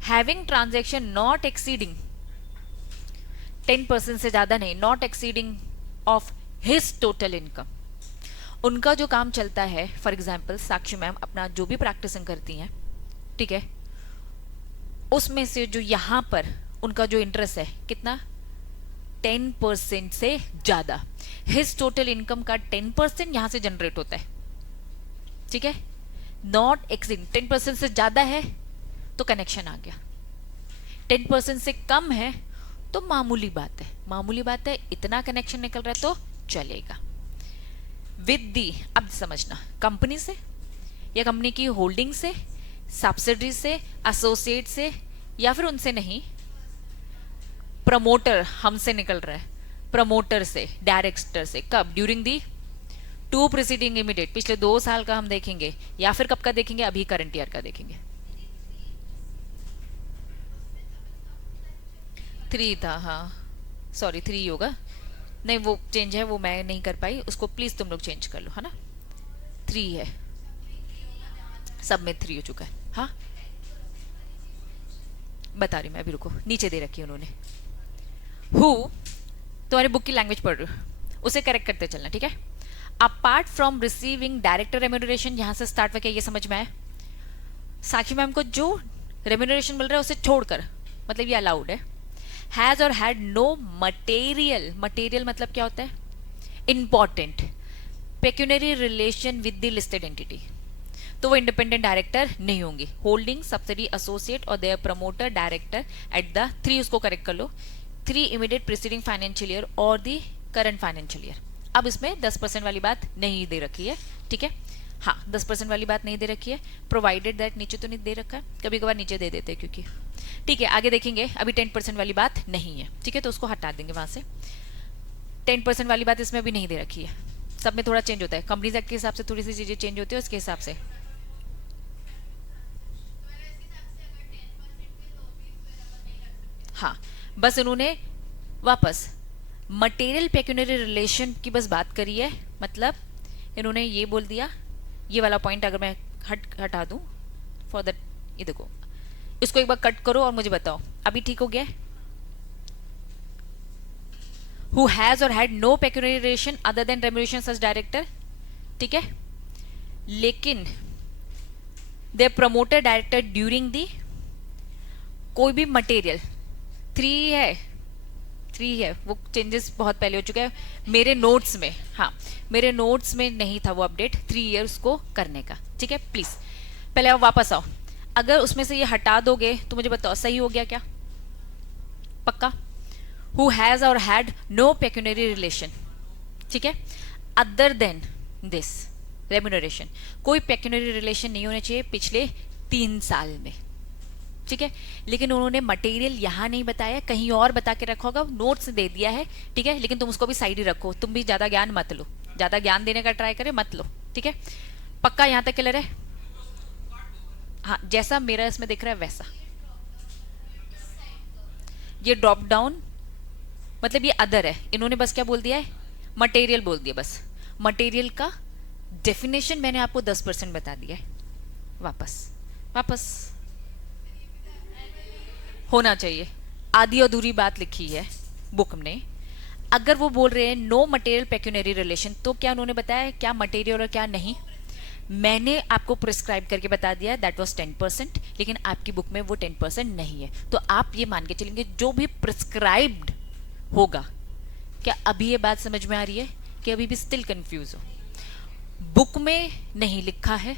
having transaction not exceeding 10% से ज्यादा नहीं, not exceeding of his total income. उनका जो काम चलता है, फॉर एग्जाम्पल साक्षी मैम अपना जो भी प्रैक्टिसिंग करती हैं, ठीक है, उसमें से जो यहां पर उनका जो इंटरेस्ट है कितना, 10% से ज्यादा, हिज टोटल इनकम का 10% यहां से जनरेट होता है, ठीक है, नॉट एक्सीड 10% से ज्यादा है तो कनेक्शन आ गया, 10% से कम है तो मामूली बात है, मामूली बात है, इतना कनेक्शन निकल रहा है तो चलेगा। विद दी, अब समझना, कंपनी से या कंपनी की होल्डिंग से, सब्सिडरी से, एसोसिएट से, या फिर उनसे नहीं, प्रमोटर हमसे निकल रहा है, प्रमोटर से, डायरेक्टर से, कब, ड्यूरिंग दी 2 प्रीसीडिंग इमीडिएट, पिछले 2 साल का हम देखेंगे, या फिर कब का देखेंगे, अभी करंट ईयर का देखेंगे। 3 था, हाँ सॉरी 3 होगा, नहीं वो चेंज है, वो मैं नहीं कर पाई, उसको प्लीज तुम लोग चेंज कर लो, है ना, 3 है, सब में 3 हो चुका है। हाँ बता रही मैं अभी, रुको, नीचे दे रखी है उन्होंने, हु, तुम्हारी बुक की लैंग्वेज पढ़ रही हो, उसे करेक्ट करते चलना, ठीक है। Apart from receiving director remuneration, यहां से स्टार्ट करके ये समझ में आया, साक्षी मैम को जो रेम्यूनरेशन मिल रहा है उसे छोड़कर, मतलब ये अलाउड है, हैज और हैड नो मटेरियल, मटेरियल मतलब क्या होता है, important pecuniary relation with the listed entity, तो वो इंडिपेंडेंट डायरेक्टर नहीं होंगी, होल्डिंग सब्सिडी एसोसिएट और their promoter director at the 3, उसको करेक्ट कर लो, 3 इमीडिएट प्रीसीडिंग फाइनेंशियल ईयर और द करंट फाइनेंशियल ईयर। अब इसमें 10% वाली बात नहीं दे रखी है, ठीक है, हाँ 10% वाली बात नहीं दे रखी है, प्रोवाइडेड दैट, नीचे तो नहीं दे रखा है, कभी कभार नीचे दे देते हैं क्योंकि, ठीक है, आगे देखेंगे, अभी 10% वाली बात नहीं है, ठीक है, तो उसको हटा देंगे वहां से, 10% वाली बात इसमें अभी नहीं दे रखी है, सब में थोड़ा चेंज होता है, कंपनीज एक्ट के हिसाब से थोड़ी सी चीजें चेंज होती है, उसके हिसाब से। हाँ बस उन्होंने वापस मटेरियल पेक्यूनरी रिलेशन की बस बात करी है, मतलब इन्होंने ये बोल दिया, ये वाला पॉइंट अगर मैं हटा दूं फॉर दैट, ये देखो, इसको एक बार कट करो और मुझे बताओ अभी ठीक हो गया, हु हैज और had no pecuniary relation other than remuneration such director, ठीक है, लेकिन they promoter director during the, कोई भी मटेरियल 3 है, वो चेंजेस बहुत पहले हो चुके हैं मेरे नोट्स में, हाँ मेरे नोट्स में नहीं था वो अपडेट 3 ईयर्स को करने का, ठीक है, प्लीज पहले आप वापस आओ, अगर उसमें से ये हटा दोगे तो मुझे बताओ सही हो गया क्या, पक्का, हु हैज और हैड नो पेक्यूनरी रिलेशन, ठीक है, अदर देन दिस रेम्यूनरेशन, कोई पेक्यूनरी रिलेशन नहीं होना चाहिए पिछले 3 साल में, ठीक है, लेकिन उन्होंने मटेरियल यहां नहीं बताया, कहीं और बता के रखा होगा, नोट्स दे दिया है, ठीक है, लेकिन तुम उसको भी साइड ही रखो, तुम भी ज्यादा ज्ञान मत लो, ज्यादा ज्ञान देने का ट्राई करे मत लो, ठीक है, पक्का यहां तक क्लियर है, हाँ जैसा मेरा इसमें दिख रहा है वैसा, ये ड्रॉप डाउन मतलब ये अदर है, इन्होंने बस क्या बोल दिया है, मटेरियल बोल दिया, बस मटेरियल का डेफिनेशन मैंने आपको 10% बता दिया है, वापस होना चाहिए, आधी अधूरी बात लिखी है बुक में, अगर वो बोल रहे हैं नो मटेरियल पेक्यूनरी रिलेशन, तो क्या उन्होंने बताया क्या मटेरियल और क्या नहीं, मैंने आपको प्रिस्क्राइब करके बता दिया दैट वाज 10%, लेकिन आपकी बुक में वो 10% नहीं है, तो आप ये मान के चलेंगे जो भी प्रिस्क्राइब्ड होगा, क्या अभी ये बात समझ में आ रही है कि अभी भी स्टिल कंफ्यूज हो, बुक में नहीं लिखा है,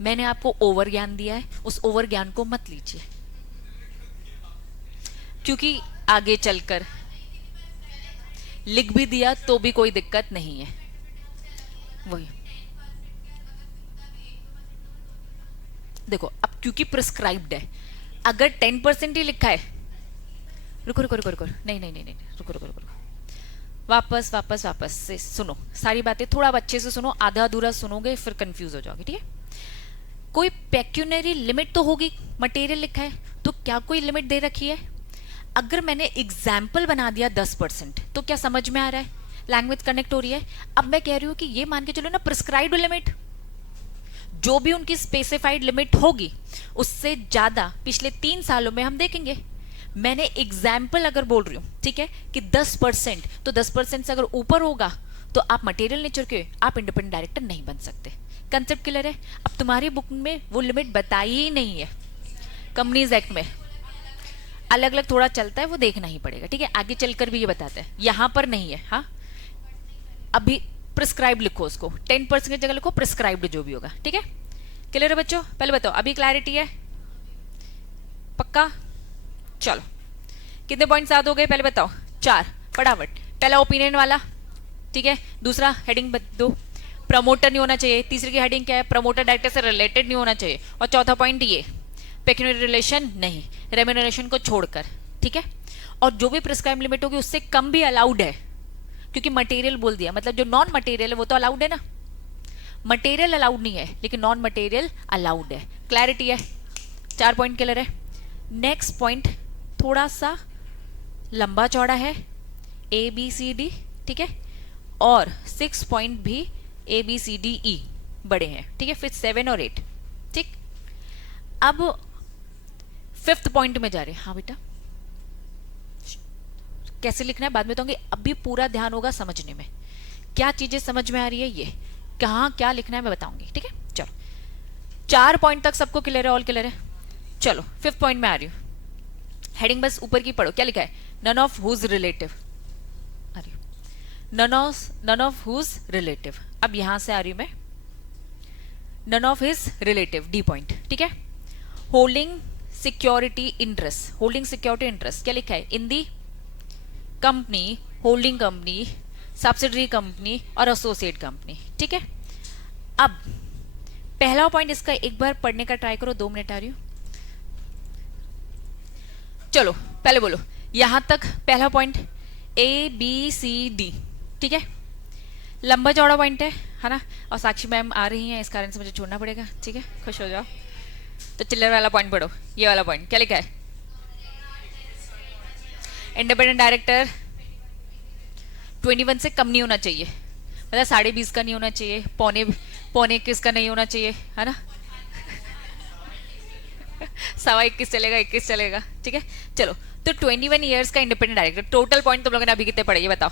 मैंने आपको ओवर ज्ञान दिया है, उस ओवर ज्ञान को मत लीजिए, क्योंकि आगे चलकर लिख भी दिया तो भी कोई दिक्कत नहीं है, वही देखो, अब क्योंकि प्रिस्क्राइब्ड है, अगर 10% ही लिखा है, रुको नहीं, रुको, वापस से सुनो, सारी बातें थोड़ा अच्छे से सुनो, आधा अधूरा सुनोगे फिर कंफ्यूज हो जाओगे, ठीक है, कोई पेक्यूनरी लिमिट तो होगी, मटेरियल लिखा है तो क्या कोई लिमिट दे रखी है? अगर मैंने एग्जाम्पल बना दिया 10% तो क्या समझ में आ रहा है? लैंग्वेज कनेक्ट हो रही है। अब मैं कह रही हूं कि ये मान के चलो ना, प्रिस्क्राइब्ड लिमिट, जो भी उनकी स्पेसिफाइड लिमिट होगी उससे ज्यादा पिछले 3 सालों में हम देखेंगे। मैंने एग्जाम्पल अगर बोल रही हूं, ठीक है, कि 10%, तो 10% से अगर ऊपर होगा तो आप मटेरियल नेचर के, आप इंडिपेंडेंट डायरेक्टर नहीं बन सकते। कंसेप्ट क्लियर है? अब तुम्हारी बुक में वो लिमिट बताई ही नहीं है, कंपनीज एक्ट में अलग अलग थोड़ा चलता है, वो देखना ही पड़ेगा, ठीक है। आगे चलकर भी ये बताते हैं, यहां पर नहीं है। हाँ, अभी प्रिस्क्राइब लिखो, उसको 10% की जगह लिखो प्रिस्क्राइब्ड जो भी होगा, ठीक है। क्लियर है बच्चों? पहले बताओ, अभी क्लैरिटी है? पक्का? चलो, कितने पॉइंट्स याद हो गए? पहले बताओ। 4। फटाफट। पहला ओपिनियन वाला, ठीक है। दूसरा हेडिंग दो, प्रमोटर नहीं होना चाहिए। तीसरी की हेडिंग क्या है? प्रमोटर डायरेक्टर से रिलेटेड नहीं होना चाहिए। और चौथा पॉइंट ये, पेक्यूनरी रिलेशन नहीं, रेम्यूनरेशन को छोड़कर, ठीक है। और जो भी प्रिस्क्राइब लिमिट होगी उससे कम भी अलाउड है, क्योंकि मटेरियल बोल दिया, मतलब जो नॉन मटेरियल है वो तो अलाउड है ना। मटेरियल अलाउड नहीं है लेकिन नॉन मटेरियल अलाउड है। क्लैरिटी है? 4 पॉइंट क्लियर है। नेक्स्ट पॉइंट थोड़ा सा लंबा चौड़ा है, ए बी सी डी, ठीक है। और 6 पॉइंट भी ए बी सी डी ई बड़े हैं, ठीक है। फिर 7 और 8, ठीक। अब 5th पॉइंट में जा रहे हैं। हाँ बेटा, कैसे लिखना है बाद में बताऊंगी, अभी पूरा ध्यान होगा समझने में, क्या चीजें समझ में आ रही है, ये कहाँ क्या लिखना है मैं बताऊंगी, ठीक है। चलो, 4 पॉइंट तक सबको क्लियर है? ऑल क्लियर है? चलो 5th पॉइंट में आ रही हूँ। हेडिंग बस ऊपर की पढ़ो, क्या लिखा है? None of whose relative. अरे, नन ऑफ हुज रिलेटिव। अब यहां से आ रही हूं मैं, none of his relative, D point, ठीक है। Holding security interest, holding security interest क्या लिखा है? In the company, holding company, subsidiary company और एसोसिएट कंपनी, ठीक है। अब पहला पॉइंट इसका एक बार पढ़ने का ट्राई करो, 2 मिनट आ रही हूं। चलो पहले बोलो, यहां तक पहला point A B C D, ठीक है। लंबा चौड़ा पॉइंट है ना। और साक्षी मैम आ रही हैं, इस कारण से मुझे छोड़ना पड़ेगा, ठीक है। खुश हो जाओ। तो चिल्लर वाला पॉइंट पढ़ो, ये वाला पॉइंट क्या लिखा है? इंडिपेंडेंट डायरेक्टर 21 से कम नहीं होना चाहिए, मतलब 20.5 का नहीं होना चाहिए, पौने 21 का नहीं होना चाहिए, है ना। 21.25 चलेगा, 21 चलेगा, ठीक है। चलो, तो 21 ईयर्स का इंडिपेंडेंट डायरेक्टर। टोटल पॉइंट तुम लोगों ने अभी कितने पढ़े ये बताओ?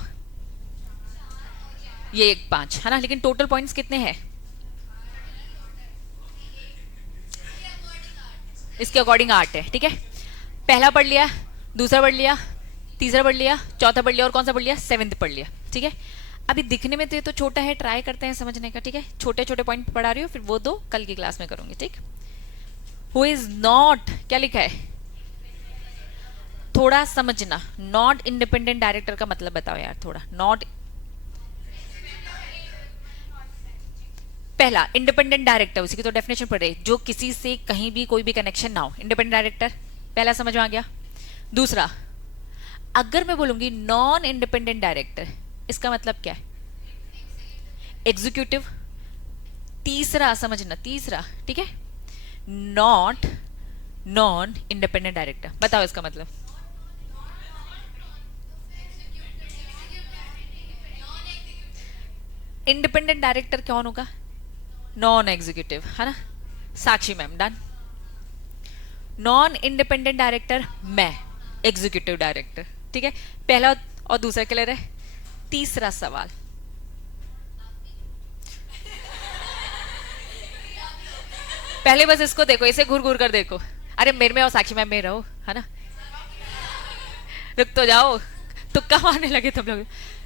ये 5 है ना, लेकिन टोटल पॉइंट्स कितने हैं? इसके अकॉर्डिंग 8 है, ठीक है। पहला पढ़ लिया, दूसरा पढ़ लिया, तीसरा पढ़ लिया, चौथा पढ़ लिया और कौन सा पढ़ लिया? 7th पढ़ लिया, ठीक है। अभी दिखने में तो ये तो छोटा है, ट्राई करते हैं समझने का, ठीक है। छोटे छोटे पॉइंट पढ़ा रही हूँ, फिर वो 2 कल की क्लास में करूंगी, ठीक। हु इज नॉट, क्या लिखा है? थोड़ा समझना, नॉट इंडिपेंडेंट डायरेक्टर का मतलब बताओ यार थोड़ा। नॉट, पहला इंडिपेंडेंट डायरेक्टर, उसी की तो डेफिनेशन पढ़ रहे, जो किसी से कहीं भी कोई भी कनेक्शन ना हो, इंडिपेंडेंट डायरेक्टर, पहला समझ में आ गया। दूसरा, अगर मैं बोलूंगी नॉन इंडिपेंडेंट डायरेक्टर, इसका मतलब क्या है? एग्जीक्यूटिव। तीसरा समझना, तीसरा, ठीक है, नॉट नॉन इंडिपेंडेंट डायरेक्टर, बताओ इसका मतलब। इंडिपेंडेंट डायरेक्टर कौन होगा? नॉन एग्जीक्यूटिव, है ना। Sakshi ma'am done. Non independent director मैं, एग्जीक्यूटिव डायरेक्टर, ठीक है। पहला और दूसरा क्लियर है। तीसरा सवाल, पहले बस इसको देखो, इसे घूर घूर कर देखो। अरे मेरे में और साक्षी मैम में रहो, है ना। रुक तो जाओ, तुक्का मारने लगे तुम लोग।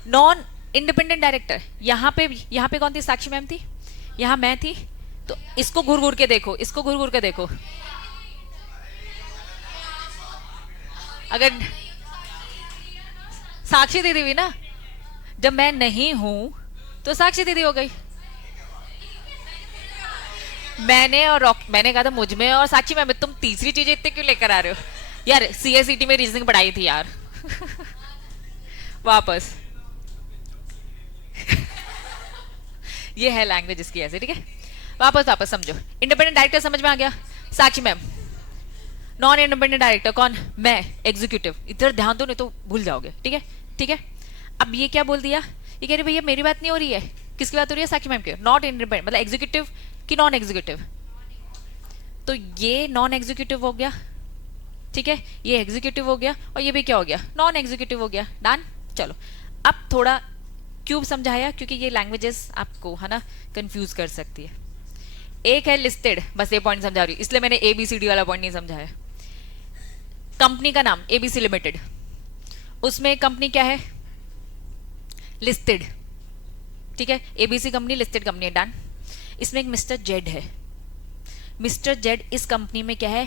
नॉन इंडिपेंडेंट डायरेक्टर, यहाँ पे कौन थी? साक्षी मैम थी, यहाँ मैं थी। तो इसको घूर घूर के देखो, इसको घूर घूर के देखो। अगर साक्षी दीदी हुई ना, जब मैं नहीं हूं तो साक्षी दीदी हो गई। मैंने कहा था मुझ में और साक्षी मैम में, तुम तीसरी चीजें इतने क्यों लेकर आ रहे हो यार? सीएसईटी में रीजनिंग पढ़ाई थी यार। वापस। ये है लैंग्वेज इसकी ऐसे, ठीक है। वापस वापस समझो, इंडिपेंडेंट डायरेक्टर समझ में आ गया, साक्षी मैम। नॉन इंडिपेंडेंट डायरेक्टर कौन, मैं, एग्जीक्यूटिव, इधर ध्यान दो नहीं तो भूल जाओगे, ठीक है ठीक है। अब ये क्या बोल दिया, ये कह रहे भैया मेरी बात नहीं हो रही है, किसकी बात हो रही है, साक्षी मैम की। नॉट इंडिपेंडेंट मतलब एग्जीक्यूटिव कि नॉन एग्जीक्यूटिव, तो ये नॉन एग्जीक्यूटिव हो गया, ठीक है, ये एग्जीक्यूटिव हो गया, और ये भी क्या हो गया, नॉन एग्जीक्यूटिव हो गया। डन। चलो अब थोड़ा क्यों समझाया, क्योंकि ये लैंग्वेजेस आपको है ना कंफ्यूज कर सकती है। एक है लिस्टेड, बस ये पॉइंट समझा रही हूँ, इसलिए मैंने एबीसीडी वाला पॉइंट नहीं समझाया। कंपनी का नाम एबीसी लिमिटेड, उसमें कंपनी क्या है, लिस्टेड, ठीक है, एबीसी कंपनी लिस्टेड कंपनी है। डन। इसमें एक मिस्टर जेड है, मिस्टर जेड इस कंपनी में क्या है,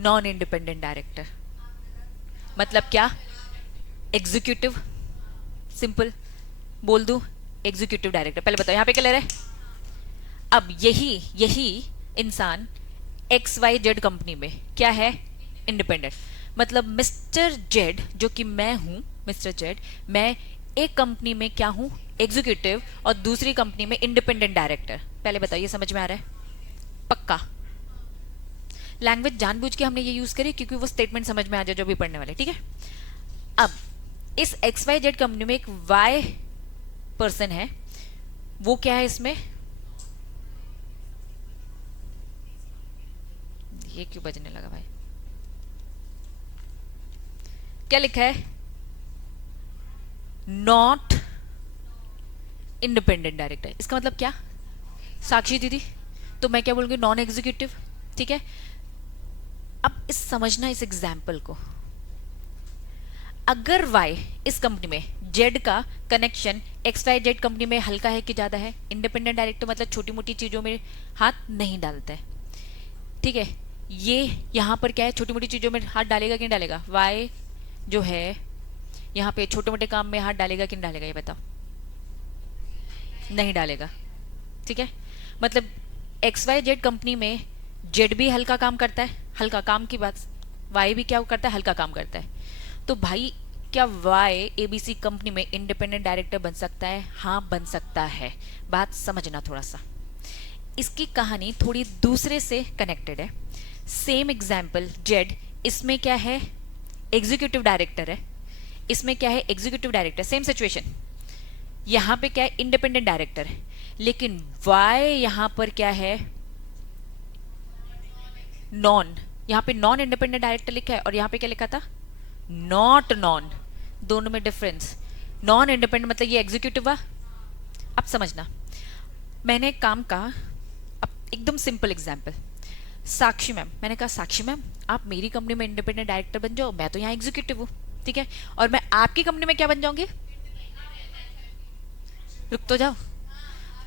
नॉन इंडिपेंडेंट डायरेक्टर, मतलब क्या, एग्जीक्यूटिव, सिंपल बोल दूं, एग्जीक्यूटिव डायरेक्टर। पहले बताओ यहां पे क्लियर है। अब यही इंसान एक्स वाई जेड कंपनी में क्या है, इंडिपेंडेंट, मतलब मिस्टर जेड जो कि मैं हूं, मिस्टर जेड, मैं एक कंपनी में क्या हूं, एग्जीक्यूटिव, और दूसरी कंपनी में इंडिपेंडेंट डायरेक्टर। पहले बताओ ये समझ में आ रहा है, पक्का। लैंग्वेज जानबूझ के हमने ये यूज करी क्योंकि वो स्टेटमेंट समझ में आ जाए जो भी पढ़ने वाले, ठीक है। अब इस एक्स वाई जेड कंपनी में एक वाई पर्सन है, वो क्या है इसमें, ये क्यों बजने लगा भाई, क्या लिखा है, नॉट इंडिपेंडेंट डायरेक्टर। इसका मतलब क्या, साक्षी दीदी, तो मैं क्या बोलूंगी, नॉन एग्जीक्यूटिव, ठीक है। अब इस समझना इस एग्जाम्पल को, अगर वाई इस कंपनी में जेड का connection X Y Z company में हल्का है कि ज्यादा है, इंडिपेंडेंट डायरेक्टर मतलब छोटी मोटी चीजों में हाथ नहीं डालता है, ठीक है। ये यहां पर क्या है, छोटी मोटी चीजों में हाथ डालेगा कि नहीं डालेगा, वाई जो है यहाँ पे छोटे मोटे काम में हाथ डालेगा कि नहीं डालेगा, ये बताओ, नहीं डालेगा, ठीक है। मतलब एक्स वाई जेड कंपनी में जेड भी हल्का काम करता है, हल्का काम की बात, वाई भी क्या करता है, हल्का काम करता है। तो भाई क्या वाई एबीसी कंपनी में इंडिपेंडेंट डायरेक्टर बन सकता है, हाँ बन सकता है। बात समझना थोड़ा सा, इसकी कहानी थोड़ी दूसरे से कनेक्टेड है। सेम एग्जाम्पल जेड, इसमें क्या है, एग्जीक्यूटिव डायरेक्टर है, इसमें क्या है, एग्जीक्यूटिव डायरेक्टर, सेम सिचुएशन। यहां पे क्या है, इंडिपेंडेंट डायरेक्टर है, लेकिन वाई यहां पर क्या है, नॉन, यहां पे नॉन इंडिपेंडेंट डायरेक्टर लिखा है, और यहां पे क्या लिखा था, नॉट नॉन, दोनों में डिफरेंस। नॉन इंडिपेंडेंट मतलब ये एग्जीक्यूटिव हुआ। अब समझना, मैंने एक काम कहा, अब एकदम सिंपल एग्जांपल, साक्षी मैम, मैंने कहा साक्षी मैम आप मेरी कंपनी में इंडिपेंडेंट डायरेक्टर बन जाओ, मैं तो यहाँ एग्जीक्यूटिव हूँ, ठीक है, और मैं आपकी कंपनी में क्या बन जाऊंगी, रुक तो जाओ,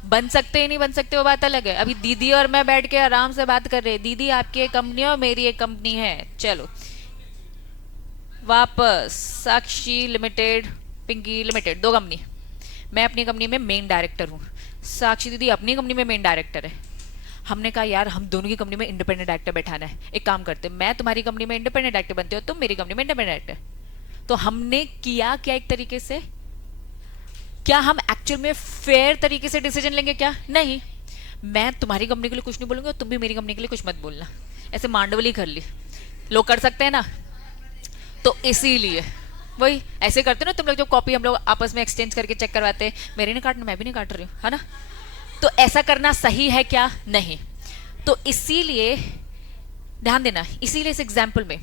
बन सकते ही नहीं बन सकते वो बात अलग है। अभी दीदी और मैं बैठ के आराम से बात कर रहे हैं, दीदी आपकी एक कंपनी है और मेरी एक कंपनी है, चलो वापस, साक्षी लिमिटेड, पिंकी लिमिटेड, दो कंपनी, मैं अपनी कंपनी में मेन डायरेक्टर हूँ, साक्षी दीदी अपनी कंपनी में मेन डायरेक्टर है। हमने कहा यार हम दोनों की कंपनी में इंडिपेंडेंट डायरेक्टर बैठाना है, एक काम करते, मैं तुम्हारी कंपनी में इंडिपेंडेंट डायरेक्टर बनते हो, तुम मेरी कंपनी में इंडिपेंडेंट डायरेक्टर। तो हमने किया क्या, एक तरीके से, क्या हम एक्चुअल में फेयर तरीके से डिसीजन लेंगे क्या, नहीं, मैं तुम्हारी कंपनी के लिए कुछ नहीं बोलूंगा, तुम भी मेरी कंपनी के लिए कुछ मत बोलना, ऐसे मांडवली कर ली, लोग कर सकते हैं ना। तो इसीलिए वही ऐसे करते ना तुम लोग, जो कॉपी हम लोग आपस में एक्सचेंज करके चेक करवाते हैं, मेरे नहीं काटना, मैं भी नहीं काट रही हूँ, है ना। तो ऐसा करना सही है क्या, नहीं। तो इसीलिए ध्यान देना, इसीलिए इस एग्जाम्पल में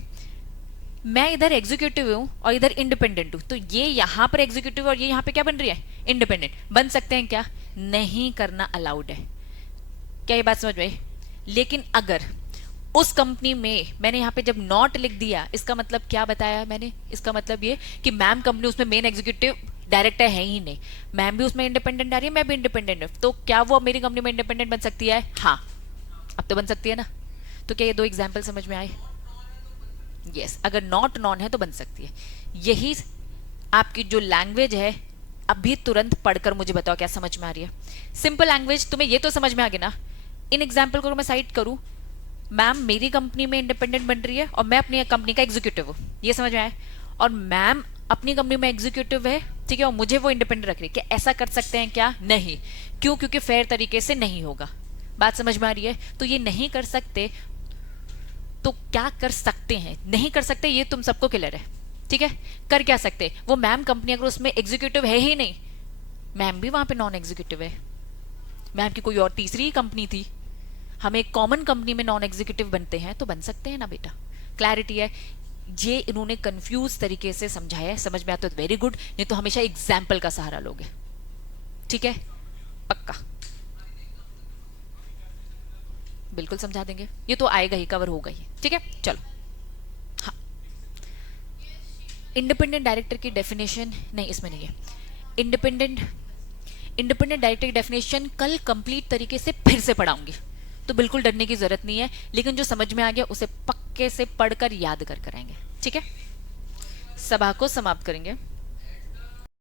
मैं इधर एग्जीक्यूटिव हूं और इधर इंडिपेंडेंट हूं, तो ये यहां पर एग्जीक्यूटिव और ये यहां पे क्या बन रही है, इंडिपेंडेंट। बन सकते हैं क्या, नहीं करना अलाउड है, क्या ये बात समझ में। लेकिन अगर उस कंपनी में मैंने यहाँ पे जब नॉट लिख दिया, इसका मतलब क्या बताया मैंने, इसका मतलब ये कि मैम कंपनी उसमें मेन एग्जीक्यूटिव डायरेक्टर है ही नहीं, मैम भी उसमें इंडिपेंडेंट आ रही है, मैं भी इंडिपेंडेंट हूं, तो क्या वो मेरी कंपनी में इंडिपेंडेंट बन सकती है, हाँ अब तो बन सकती है ना। तो क्या ये दो एग्जाम्पल समझ में आए, यस, अगर नॉट नॉन है तो बन सकती है। यही आपकी जो लैंग्वेज है, अभी तुरंत पढ़कर मुझे बताओ क्या समझ में आ रही है। सिंपल लैंग्वेज तुम्हें ये तो समझ में आ गया ना। इन एग्जाम्पल को मैं साइड करूं, मैम मेरी कंपनी में इंडिपेंडेंट बन रही है और मैं अपनी कंपनी का एग्जीक्यूटिव हूं, ये समझ में आया। और मैम अपनी कंपनी में एग्जीक्यूटिव है ठीक है, और मुझे वो इंडिपेंडेंट रख रही है कि ऐसा कर सकते हैं क्या, नहीं, क्यों, क्योंकि फेयर तरीके से नहीं होगा। बात समझ में आ रही है? तो ये नहीं कर सकते तो क्या कर सकते हैं, नहीं कर सकते ये तुम सबको क्लियर है, ठीक है। कर क्या सकते, वो मैम कंपनी अगर उसमें एग्जीक्यूटिव है ही नहीं, मैम भी वहां पे नॉन एग्जीक्यूटिव है, मैम की कोई और तीसरी कंपनी थी, हम एक कॉमन कंपनी में नॉन एग्जीक्यूटिव बनते हैं तो बन सकते हैं ना बेटा। क्लैरिटी है? ये इन्होंने कंफ्यूज तरीके से समझाया है, समझ में आता तो वेरी गुड, नहीं तो हमेशा एग्जाम्पल का सहारा लोगे, ठीक है, पक्का, बिल्कुल समझा देंगे, ये तो आएगा ही, कवर होगा ही, ठीक है। चलो, हाँ, इंडिपेंडेंट डायरेक्टर की डेफिनेशन नहीं, इसमें नहीं है। इंडिपेंडेंट इंडिपेंडेंट डायरेक्टर की डेफिनेशन कल कंप्लीट तरीके से फिर से पढ़ाऊंगी, तो बिल्कुल डरने की जरूरत नहीं है, लेकिन जो समझ में आ गया उसे पक्के से पढ़कर याद कर कराएंगे, ठीक है। सभा को समाप्त करेंगे।